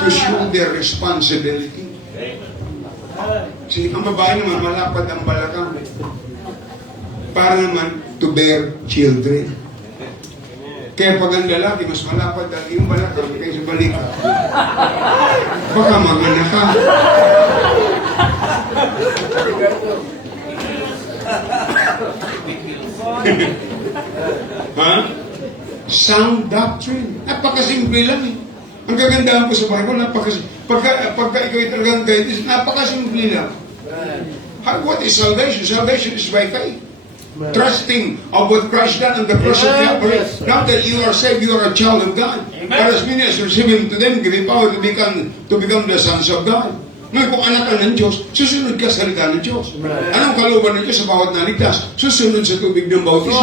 To show their responsibility. See, ang babae naman, malapad ang balakang. Para naman, to bear children. Kaya pag ang lalaki, mas malapad ang iyong balakang kaysa balikat. Baka maganak ka. Ha? Sound doctrine. Napakasimple lang eh. Ang kagandahan ko sa Bible, pagka ikaw ay talagang guidance, napakasimple lang. What is salvation? Salvation is by faith. Trusting of what Christ done on the cross of Calvary. Now that you are saved, you are a child of God. For as many as receive Him to them, give Him power to become the sons of God. Ngayon, kung anak ka ng Diyos, susunod ka sa salita ng Diyos. Anong kalooban ng Diyos sa bawat naligtas? Susunod sa tubig ng bautismo.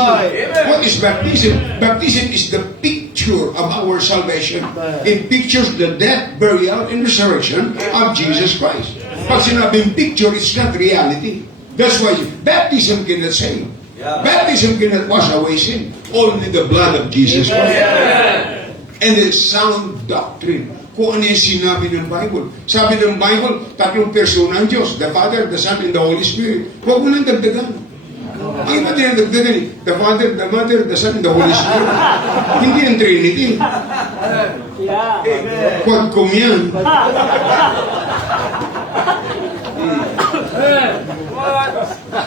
What is baptism? Baptism is the picture of our salvation. It pictures the death, burial, and resurrection of Jesus Christ. Pag sinabing picture, it's not reality. That's why baptism cannot save. Baptism cannot wash away sin. Only the blood of Jesus Christ. And it's sound doctrine. Kung ano yung sinabi ng Bible. Sabi ng Bible, tatlong persona ang Diyos. The Father, the Son, and the Holy Spirit. Huwag mo nang dagdagan. Ang iba din ang dagdagan eh. The Father, the Mother, the Son, and the Holy Spirit. Hindi ang Trinity. Quadcom yan.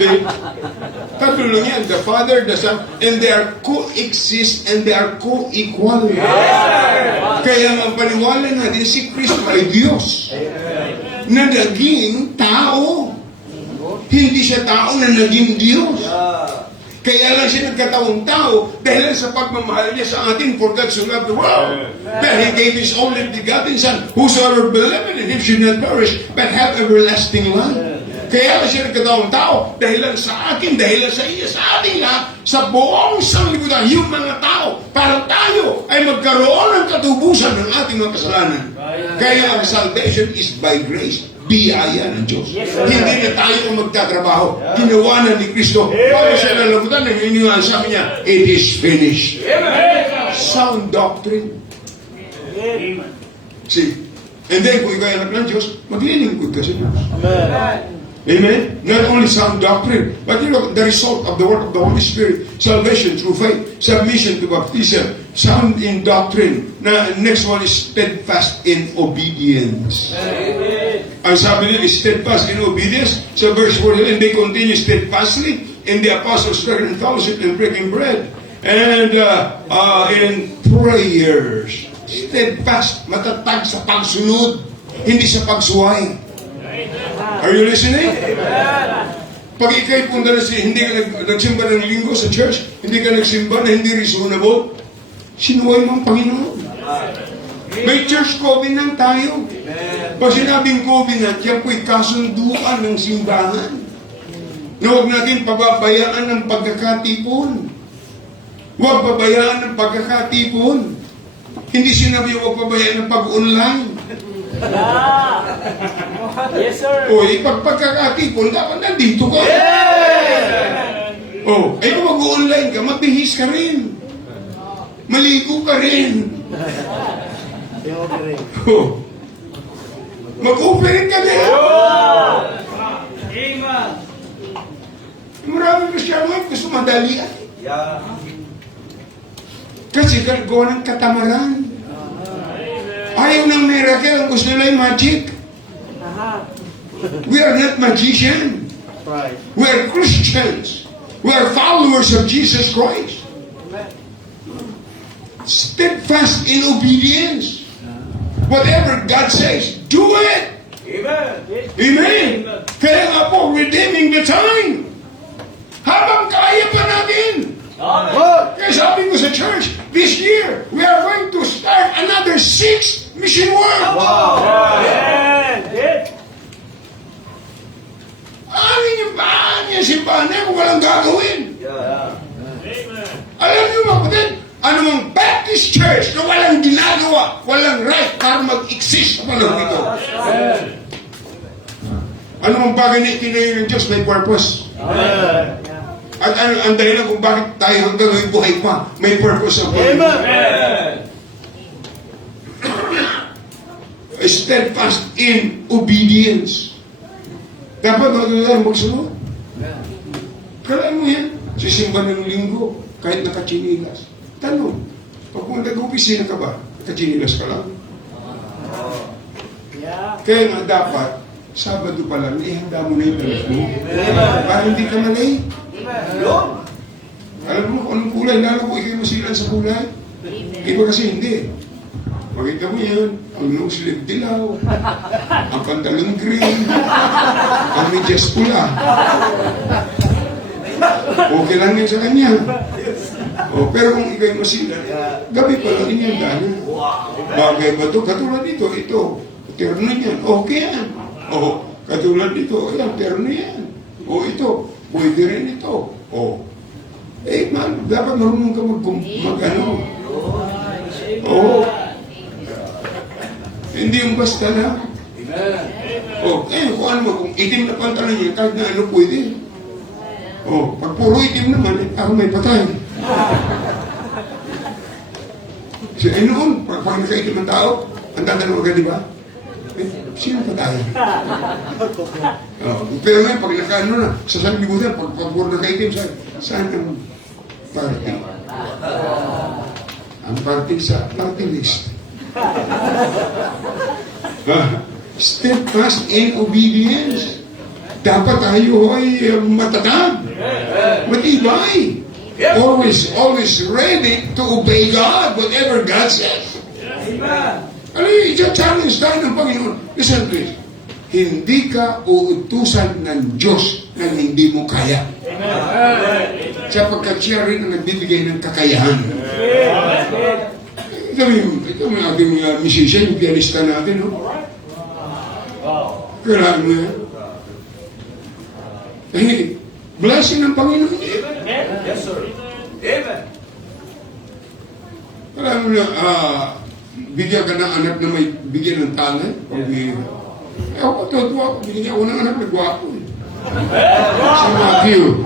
See? Tatlo lang yan. The Father, the Son, and they are coexist and they are co-equal. Kaya ang paniwala natin, si Kristo ay Diyos na naging tao. Hindi siya tao na naging Diyos. Kaya lang siya nagkataong tao dahil sa pagmamahal niya sa atin, for God so loved the world that He gave His only begotten Son, whosoever believeth in Him should not perish, but have everlasting life. Kaya lang siya nagkataong tao dahil lang sa akin, dahil lang sa iya, sa ating lahat, sa buong sanglibutan, yung mga tao, para tayo ay magkaroon ng katubusan ng ating mga kasalanan. Kaya ang salvation is by grace. Biyaya ng Diyos. Hindi na tayo ang magtatrabaho. Ginawa na ni Kristo. Para siya nalamutan, nangyayang sabi niya, it is finished. Sound doctrine. See? And then, kung ikaw ay anak ng Diyos, maglilingkod ka sa Diyos. Amen? Not only sound doctrine, but you know, the result of the work of the Holy Spirit, salvation through faith, submission to baptism, sound in doctrine. Na next one is steadfast in obedience. Ang sabi nila is steadfast in obedience. Sa verse 4, and they continue steadfastly in the apostles' prayer and fellowship and breaking bread. And in prayers. Steadfast, matatag sa pagsunod, hindi sa pagsuway. Are you listening? Pag ikay punta na hindi ka nagsimba ng linggo sa church, hindi ka nagsimba na hindi reasonable, sinuway mo ang Panginoon. May church covenant tayo. Pag sinabing covenant, yan po'y kasunduan ng simbahan. Na huwag natin pababayaan ng pagkakatipon. Huwag pabayaan ng pagkakatipon. Hindi sinabi huwag pabayaan ng pag-online. Yes, sir. O, pagkakatipon, dapat nandito ka. O, ay kung mag-online ka, magbihis ka rin. Maligo ka rin. O, mag-operate ka din. Amen. Maraming Kristyano ay gusto madalian. Kasi gawa ng katamaran. Ayaw ng miracle, ang gusto nila yung magic. We are not magicians. Right. We are Christians. We are followers of Jesus Christ. Steadfast in obedience. Whatever God says, do it. Amen. Amen. Kaya nga po, redeeming the time. Habang kaya pa natin. Kaya sabi ko sa church, this year, we are going to start another 6 mission work. Ano yung paan niya simbahan niya kung walang gagawin? Alam niyo mga kapatid, anumang Baptist church na walang ginagawa, walang right para mag-exist sa panahon ito. Anumang bagay na itinayo ng Diyos may purpose. At ang dahilan kung bakit tayo hanggang ngayon buhay pa, may purpose ang Panginoon. Steadfast in obedience. Dapat magagalang magsunod. Kalaan mo yan. Sisimba ng linggo, kahit nakachinilas. Tanong, pag nag-opisina ka ba, nakachinilas ka lang? Kaya nga dapat, Sabado pa lang, ihanda mo na yung dalas mo. Para hindi ka malay. Alam mo kung anong kulay, lalo ko ikaw masilan sa kulay. Iba kasi hindi. Makita mo yan, ang long sleeve dilaw, ang pantalon green, ang medyas pula. Okay lang yan sa kanya. O, pero kung ikaw'y masilan, gabi pa lang inyanda na. Bagay ba ito? Katulad dito, ito. Terno yan. Okay yan. O, katulad dito, ayan, terno yan. O, ito. Pwede rin ito. O. Eh, man, dapat marunong ka mag-ano. O. Hindi yung basta lang. O, kung ano mo, kung itim na pantalon niya, kahit na ano pwede. O, pag puro itim naman, ako may patay. So, noon, pag nakaitim ang tao, ang tatanong agad, di ba? Eh, sino patay? Pero ngayon, pag nakaano na, sa sanlibutan, pag puro nakaitim, saan ang party? Ang party sa party list. Steadfast in obedience. dapat tayo ay matatag, matibay. Always ready to obey God, whatever God says. Ano yung i-challenge tayo ng Panginoon? Listen please, hindi ka uutusan ng Diyos na hindi mo kaya. Sapagkat siya rin ang nagbibigay ng kakayahan. Ito yung ating musician, yung pianista natin, no? Kailangan mo yan. Eh, blessing ng Panginoon. Yes, sir. Amen. Alam mo na, bigyan ka ng anak na may bigyan ng talent. Ako, tutuwa ko. Binigyan ako ng anak na gwapo. Si Matthew.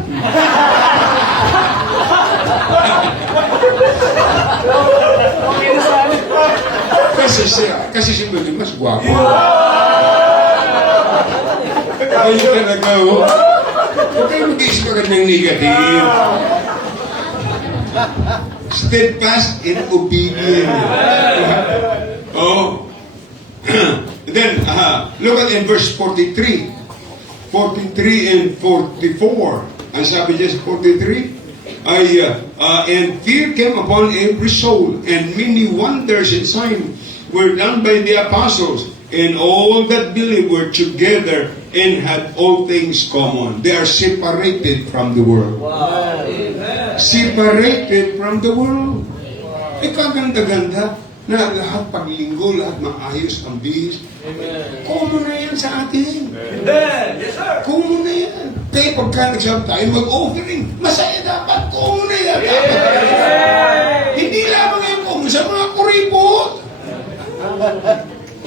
Kasi si Matthew mas gwapo. Ay, talaga, oh. Huwag kayo mag-iisip agad ng negative. Steadfast and obedient. Oh. Then, look at in verse 43. 43 and 44. Ang sabi niya sa 43, and fear came upon every soul, and many wonders and signs were done by the apostles, and all that believed were together and had all things common. They are separated from the world. Wow. Separated from the world. Kaganda-ganda na lahat paglinggo, lahat maayos ang bihis. Common na yan sa atin. Amen. Yes, sir. Common na yan. Kaya pagka nagsabi tayo mag-offering, masaya dapat. Common na yan. Hindi lamang yan common sa mga kuripot.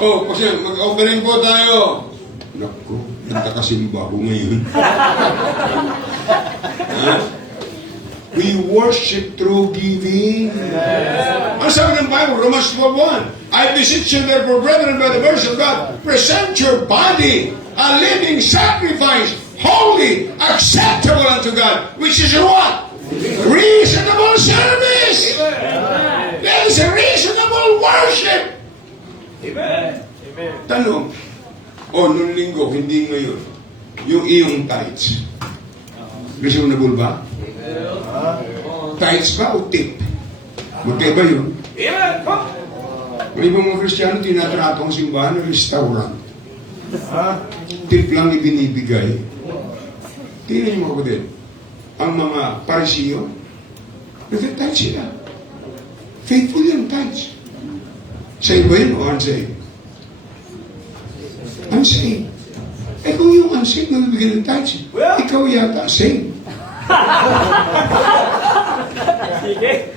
Oh, kasi mag-offering po tayo. Naku, nagkakasimba ko ngayon. We worship through giving. Ang sabi ng Bible, Romans 12:1, I beseech you therefore, brethren, by the mercy of God, present your body a living sacrifice, holy, acceptable unto God, which is what? Reasonable service. That is a reasonable worship. Amen. Amen. Tanong, nung linggo, hindi ngayon, yung iyong tithes, reasonable ba? Tithes ba o tip? Magkaiba yun. Amen. May ibang mga Kristiyano, tinatrato ang simbahan ng restaurant. Tip lang ibinibigay. Tingnan niyo mga kapatid, ang mga parisiyo, nag-tithes sila. Faithful yung tithes. Saved ba yun o unsaved? Unsaved. Eh kung yung unsaved na nabigyan ng tithes, ikaw yata saved. Sige.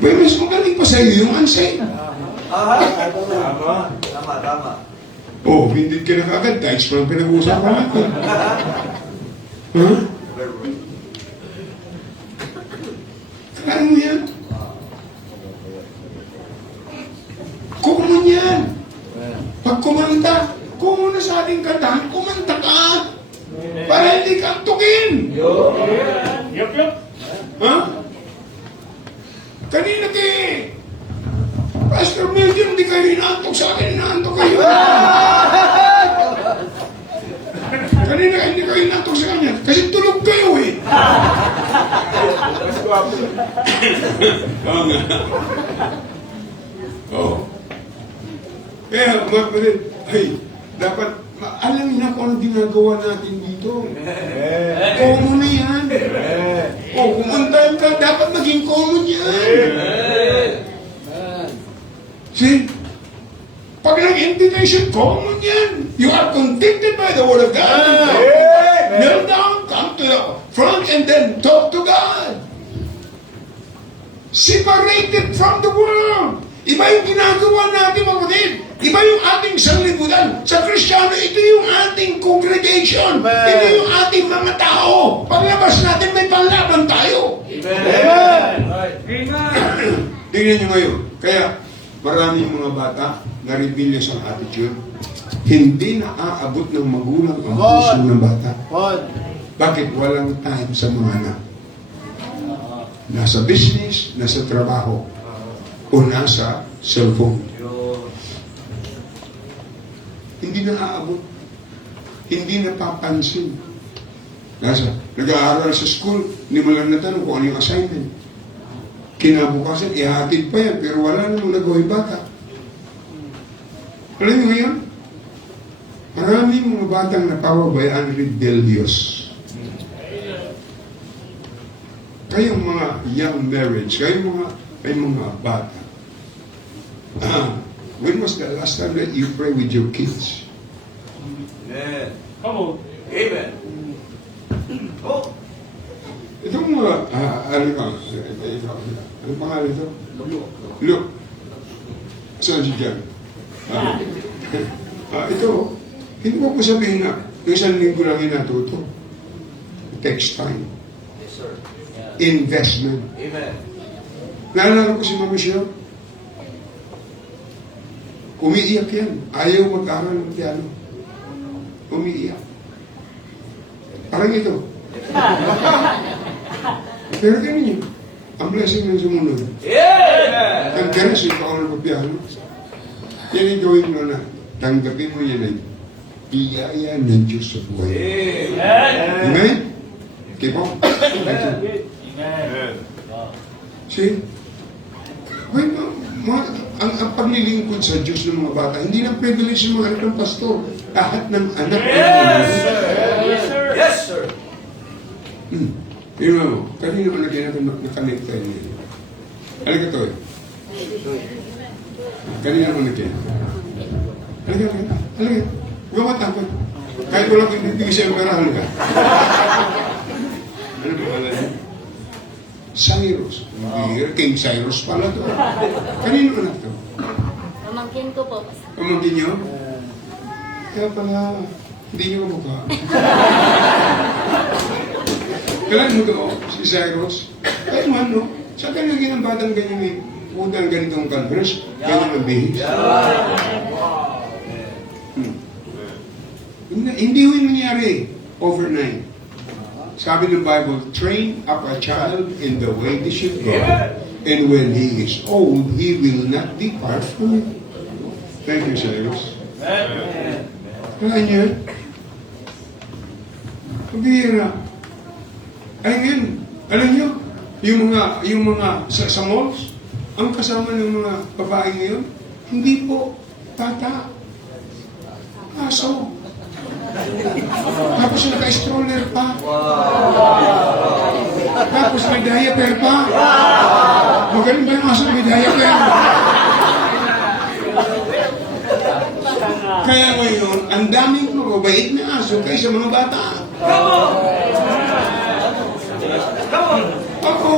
But mas magaling pa sa'yo yung unsaved. Tama. Oh, hindi ka na kagad. Tithes pa lang pinag-uusapan natin. Huh? Kailan mo yan? Common yan. Pag kumanta, kung na sa ating kantahan, kumanta ka. Para hindi ka antukin. Yup. Ha? Kanina kay Pastor Melvin, hindi kayo inaantok sa akin, inaantok kayo. Kanina hindi kayo inaantok sa kanya, kasi tulog kayo eh. Oo nga. Oo. Kaya, mga kapatid, dapat alam na kung ano ginagawa natin dito. Common na yan. Kung on time ka, dapat maging common yan. See? Pag nag-invitation, common yan. You are convicted by the Word of God. Kneel down, come to the front, and then talk to God. Separated from the world. Iba yung ginagawa natin, mga kapatid. Iba yung ating sanglibutan. Sa Kristiyano, ito yung ating congregation. Ito yung ating mga tao. Paglabas natin, may panlaban tayo. Tingnan nyo ngayon. Kaya, maraming mga bata na rebellious ang attitude. Hindi na aabot ng magulang ang puso ng bata. Bakit? Walang time sa mga anak. Nasa business, nasa trabaho, o nasa cellphone. Hindi na aabot. hindi napapansin. Nag-aaral sa school, hindi mo lang natanong kung ano yung assignment. Kinabukasan, ihatid pa yan, pero wala namang nagawa yung bata. Alam mo yun? Maraming mga batang napapabayaan rebellious. Kayong mga young marriage, kayong mga bata. When was the last time that you pray with your kids? Amen. Come on. Amen. Oh. Itong mga, ano pangalan ito? Look. Saan si Jan? Ito, hindi mo po sabihin na isang linggo lang yung natuto. It takes time. Yes, sir. Investment. Amen. Naalala ko si Mama Michelle. Umiiyak yan. Ayaw mag-aral ng piano. Umiiyak. Parang ito. Pero ganun yun. Ang blessing ng sumunod. Yeah! Ang ganas yung kaoral ng piano. Yan ang gawin mo na. Tanggapin mo yan ay biyaya ng Diyos sa buhay. Amen. Amen? Keep on. Thank you. Amen. See? Well, ang paglilingkod sa Diyos ng mga bata, hindi lang privilege ng mga anak ng pastor. Lahat ng anak ng mga Yes, sir. Yes, sir. Yun mo, kanina mo lagyan natin nakamit tayo niya. Halika to eh. Kanina mo lagyan. Halika. Huwag matakot. Kahit wala kang bibigay sa'yo pera, halika. Ano ba wala niya? Cyrus. King Cyrus pala to. Kanino anak to? Pamangkin ko po. Pamangkin niyo? Kaya pala, hindi niyo kamukha. Kailan mo to, si Cyrus? Kaya naman, no? Saan ka naging ang batang ganyan eh? Punta ang ganitong conference, ganyan ang bihis. Hindi ho yung nangyari overnight. Sabi ng Bible, train up a child in the way they should go. And when he is old, he will not depart from it. Thank you, Cyrus. Kaya niyo? Pabira. Ay ngayon, alam niyo, yung mga sa malls, ang kasama ng mga babae ngayon, hindi po bata. Aso. Tapos naka-stroller pa. Tapos may diaper pa. Magaling ba yung aso may diaper? Kaya ngayon, ang daming mababait na aso kaysa mga bata. Ako.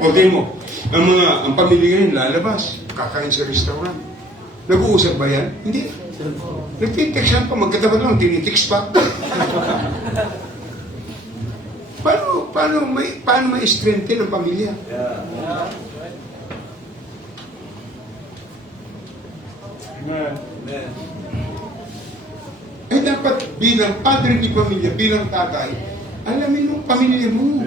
O, tingin mo, ang pamilya ngayon lalabas, kakain sa restaurant. Nag-uusap ba yan? Hindi. Nag-text yan pa, magkatapat lang, tinitext pa. paano may strengthen ang pamilya? Amen. Ay dapat bilang padre ni pamilya, bilang tatay, alamin mo pamilya mo.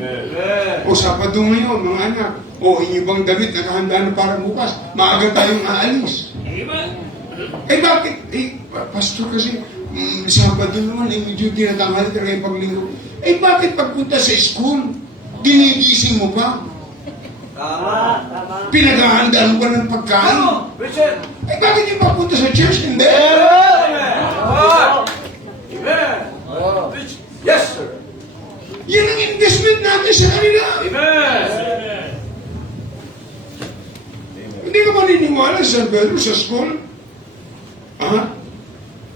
O Sabado ngayon, mga anak, o inyong bang damit nakahanda na para bukas, maaga tayong aalis. Eh bakit? Pastor kasi, Sabado naman, medyo tinatanghali talaga yung paglinggo. Eh bakit pagpunta sa school, ginigising mo pa? Pinaghahandaan mo pa ng pagkain? Eh bakit yung papunta sa church? Hindi. Yes, sir. Yan ang investment natin sa kanila. Amen. Hindi ka maniniwala sa Pedro sa school?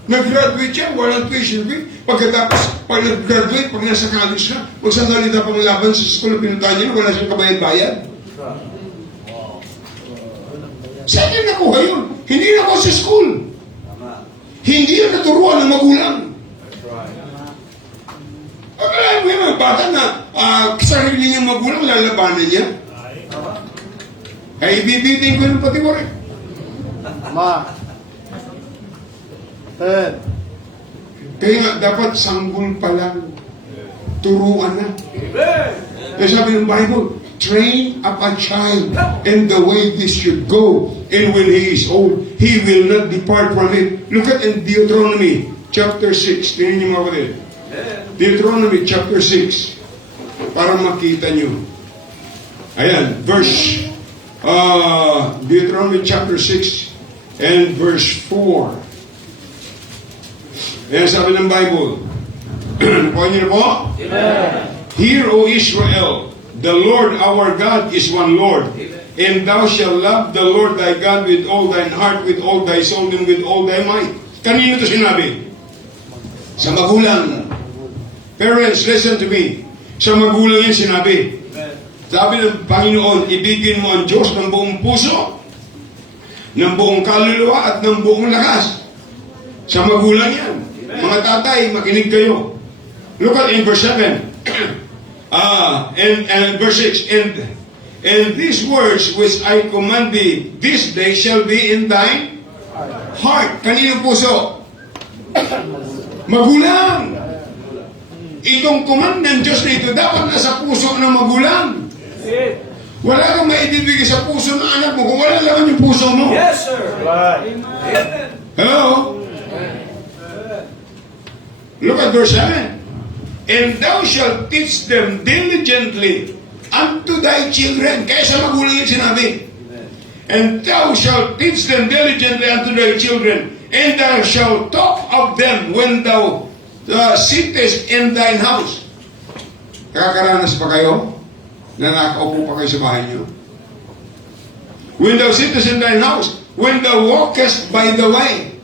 Nag-graduate siya, walang tuition fee. Pagkatapos, pag nag-graduate, pag nasa college na, kung saan nalita pang laban sa school na pinuntahan niya, wala siyang kabayad-bayad. Saan niya nakuha yun? Hindi nakuha sa school. Hindi na naturuan ng magulang. Alam mo yung bata na sarili niyang magulang, lalabanan niya. Ay, ibibitin ko yung pati mo rin. Ma. Kaya nga, dapat sanggol pa lang. Turuan na. Kaya sabi ng Bible, train up a child in the way he should go. And when he is old, he will not depart from it. Look at in Deuteronomy chapter 6. Tingnan niyo mga kapatid. Deuteronomy chapter 6. Para makita niyo. Ayan, Deuteronomy chapter 6 and verse 4. Ayan sabi ng Bible. Nakuha niyo na po? Hear, O Israel, the Lord our God is one Lord. And thou shalt love the Lord thy God with all thine heart, with all thy soul, and with all thy might. Kanino ito sinabi? Sa magulang. Parents, listen to me. Sa magulang yan sinabi. Sabi ng Panginoon, ibigin mo ang Diyos ng buong puso, ng buong kaluluwa, at ng buong lakas. Sa magulang yan. Mga tatay, makinig kayo. Look at in verse 7. And verse 6. And these words which I command thee this day shall be in thine heart. Kanino puso? Magulang. Itong command ng Diyos na ito dapat nasa puso ng magulang. Wala kang maibibigay sa puso ng anak mo kung wala laman yung puso mo. Yes, sir. Hello? Look at verse 7. And thou shalt teach them diligently unto thy children. Kaya sa magulang yung sinabi. And thou shalt teach them diligently unto thy children. And thou shalt talk of them when thou sittest in thine house. Nakakaranas pa kayo? Na nakaupo pa kayo sa bahay niyo? When thou sittest in thine house, when thou walkest by the way,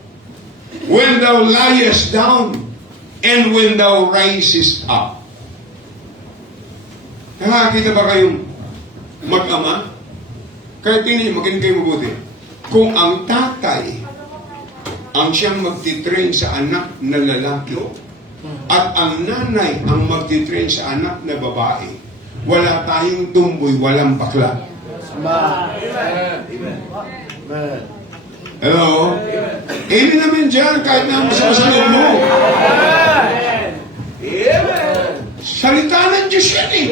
when thou liest down, and when thou risest up. Nakakita ba kayong mag-ama? Kaya tingnan niyo, makinig kayo mabuti. Kung ang tatay ang siyang magtitrain sa anak na lalaki at ang nanay ang magtitrain sa anak na babae, wala tayong tumboy, walang bakla. Hello? Amen naman dyan, kahit na masama sa loob mo. Salita ng Diyos yan eh.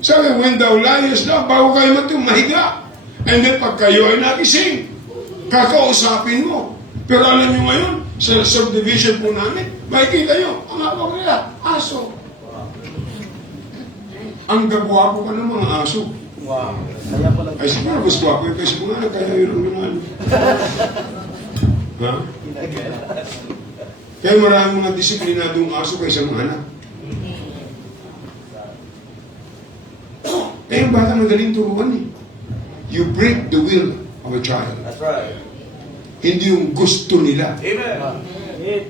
Sabi, when thou liest down, bago kayo mahiga. And then pag kayo ay nagising, kakausapin mo. Pero alam nyo ngayon, sa subdivision po namin, makikita nyo, ang hawak nila, aso. Ang gagwapo ka ng mga aso. Wow. Ay, siguro, mas gwapo yung kasi mga kaya yun naman. Ha? Kaya maraming mga disiplinadong aso kaysa mga anak. Eh, yung bata madaling turuan eh. You break the will of a child. That's right. Hindi yung gusto nila. Amen.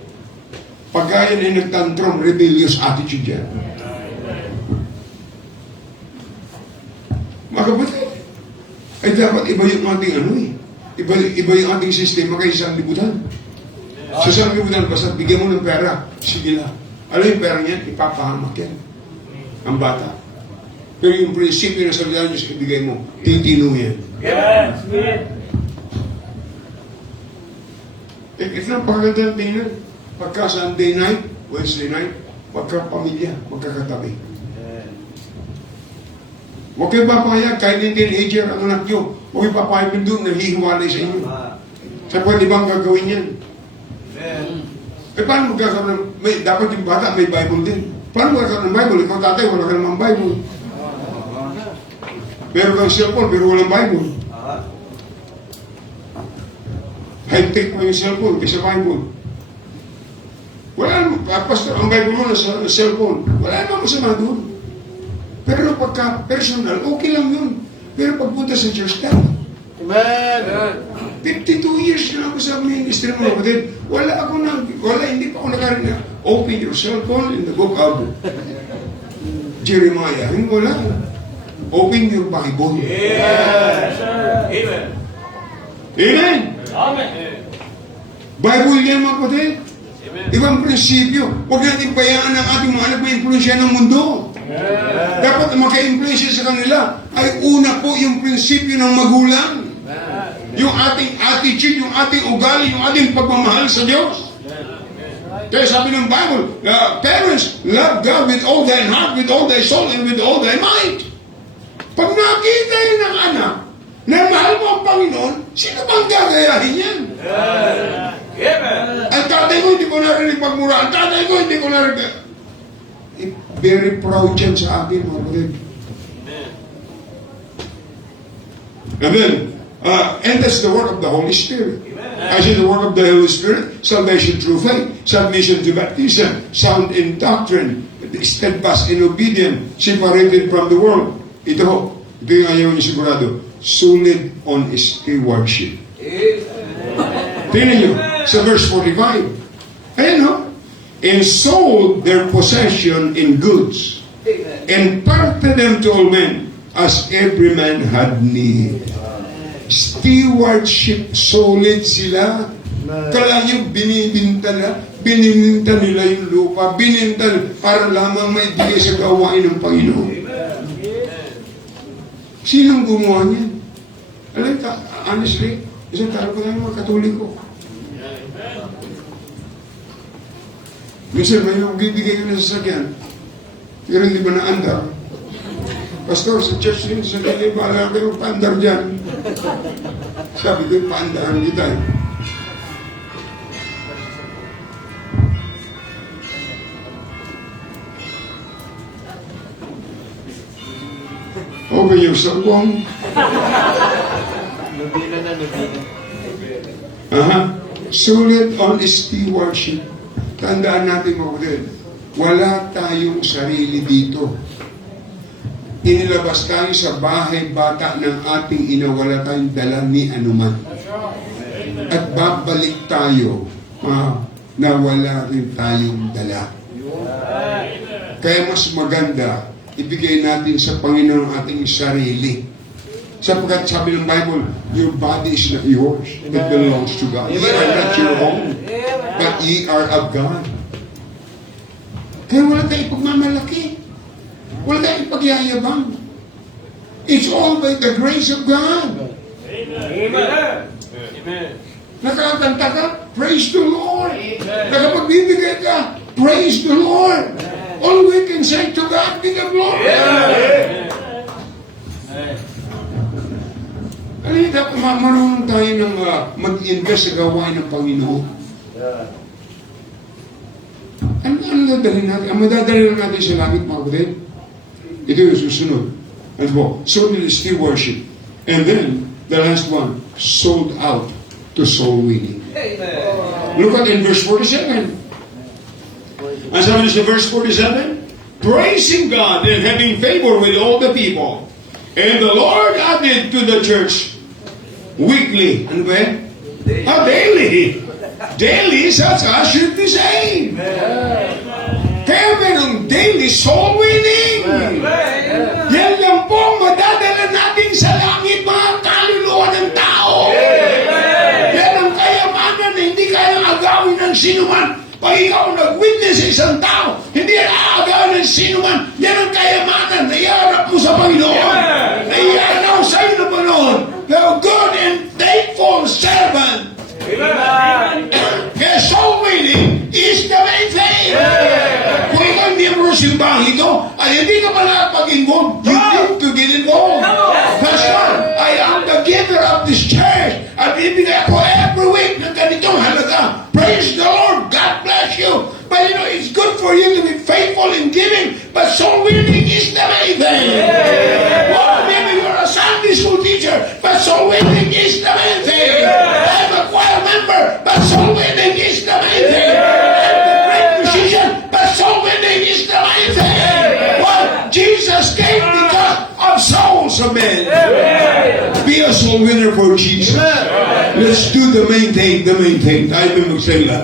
Pag yan ay nagtantrum, rebellious attitude yan. Mga kapatid, ay dapat iba yung ating ano eh. Iba yung ating sistema kaysa sanlibutan. Sa sanlibutan, basta bigyan mo ng pera, sige na. Alam yung pera niyan, ipapahamak yan. Ang bata. Pero yung prinsipyo ng salita ng Diyos, ibigay mo, titino yan. Amen. Ito ang pagkaganda ng tingnan. Pagka Sunday night, Wednesday night, pagka pamilya, magkakatabi. Huwag kayo papayag, kahit yung teenager ang anak nyo, huwag kayo papayag doon, naghihiwalay sa inyo. Sa pwede bang gagawin yan? Eh paano magkakaroon ng, dapat yung bata may Bible din. Paano magkakaroon ng Bible? Ikaw tatay, wala ka namang Bible. Meron kang cellphone, pero walang Bible. High-tech mo yung cellphone kaysa Bible. Wala naman, pastor, ang Bible mo nasa cellphone. Wala naman masama doon. Pero pagka personal, okay lang yun. Pero pagpunta sa church ka, Amen. 52 years na ako sa ministry mo, kapatid. Hindi pa ako nakarinig. Open your cellphone in the book of Jeremiah. Hindi wala. Open your Bible. Yes, sir. Amen. Amen. Amen. Bible yan mga kapatid. Amen. Ibang prinsipyo. Huwag natin bayaan ang ating mga anak may influensya ng mundo. Dapat maka-influensya sa kanila ay una po yung prinsipyo ng magulang. Yung ating attitude, yung ating ugali, yung ating pagmamahal sa Diyos. Kaya sabi ng Bible, parents, love God with all thy heart, with all thy soul, and with all thy might. Pag nakita yun ng anak na mahal mo ang Panginoon, sino bang gagayahin yan? Amen. ko narinig magmura. Ang tatay ko, hindi ko narinig. Very proud yan sa akin, mga kapatid. And then, and that's the work of the Holy Spirit. I say the work of the Holy Spirit, salvation through faith, submission to baptism, sound in doctrine, steadfast in obedience, separated from the world. Ito yung ayaw niyo sigurado, solid on stewardship. Tingnan niyo, sa verse 45. Ayan ho. And sold their possession in goods, and parted them to all men, as every man had need. Stewardship, solid sila. Kala nyo, bininta nila yung lupa, bininta para lamang may bigay sa gawain ng Panginoon. Sinong gumawa niyan? Alam ka, honestly, isang taro ko na yung mga Katoliko. Minsan may bibigay ka na sasakyan, pero hindi ba naandar? Pastor, sa church din, sa kanya, bahala kayo paandar dyan. Sabi ko, paandaran kita. Open your cellphone. Sulit on stewardship. Tandaan natin mga kapatid, wala tayong sarili dito. Inilabas tayo sa bahay bata ng ating ina, wala tayong dala ni anuman. At babalik tayo na wala rin tayong dala. Kaya mas maganda, ibigay natin sa Panginoon ang ating sarili. Sapagkat sabi ng Bible, your body is not yours. It belongs to God. Ye are not your own, but ye are of God. Kaya wala tayong pagmamalaki. Wala tayong pagyayabang. It's all by the grace of God. Amen. Amen. Nakakanta ka, praise the Lord. Nakapagbibigay ka, praise the Lord. All we can say to God be the glory. Dapat marunong tayo ng mag-invest sa gawain ng Panginoon. Ano dadalhin natin? Ang madadalhin natin sa langit, mga kapatid? Ito yung susunod. Ano po? Solid stewardship. And then, the last one, sold out to soul winning. Look at in verse 47. Ang sabi sa verse 47, praising God and having favor with all the people. And the Lord added to the church weekly. Ano ba yan? Daily. Daily, such as should be saved. Kaya merong daily soul winning. Yan lang po ang madadala natin sa langit, mga kaluluwa ng tao. Yan ang kayamanan na hindi kayang agawin ng sinuman. Pag ikaw nag-witness sa isang tao, hindi aagawin ng sinuman. Yan ang kayamanan na iharap mo sa Panginoon. Na iharap sa iyo na Panginoon. You're good and faithful servant. Kaya soul winning is the main thing. Kung ikaw hindi mo simbahan ito, ay hindi ka pa nakapag-involve. You need to get involved. Pastor, I am the giver of this church. At ibigay ako every week ng ganitong halaga. Praise the Lord. God bless you. But you know, it's good for you to be faithful in giving, but soul winning is the main thing. Well, maybe you're a Sunday school teacher, but soul winning is the main thing. I'm a choir member, but soul winning is the main thing. I'm a great musician, but soul winning is the main thing. Well, Jesus came because of souls of men. Be a soul winner for Jesus. Let's do the main thing, the main thing. Tayo may magsayla.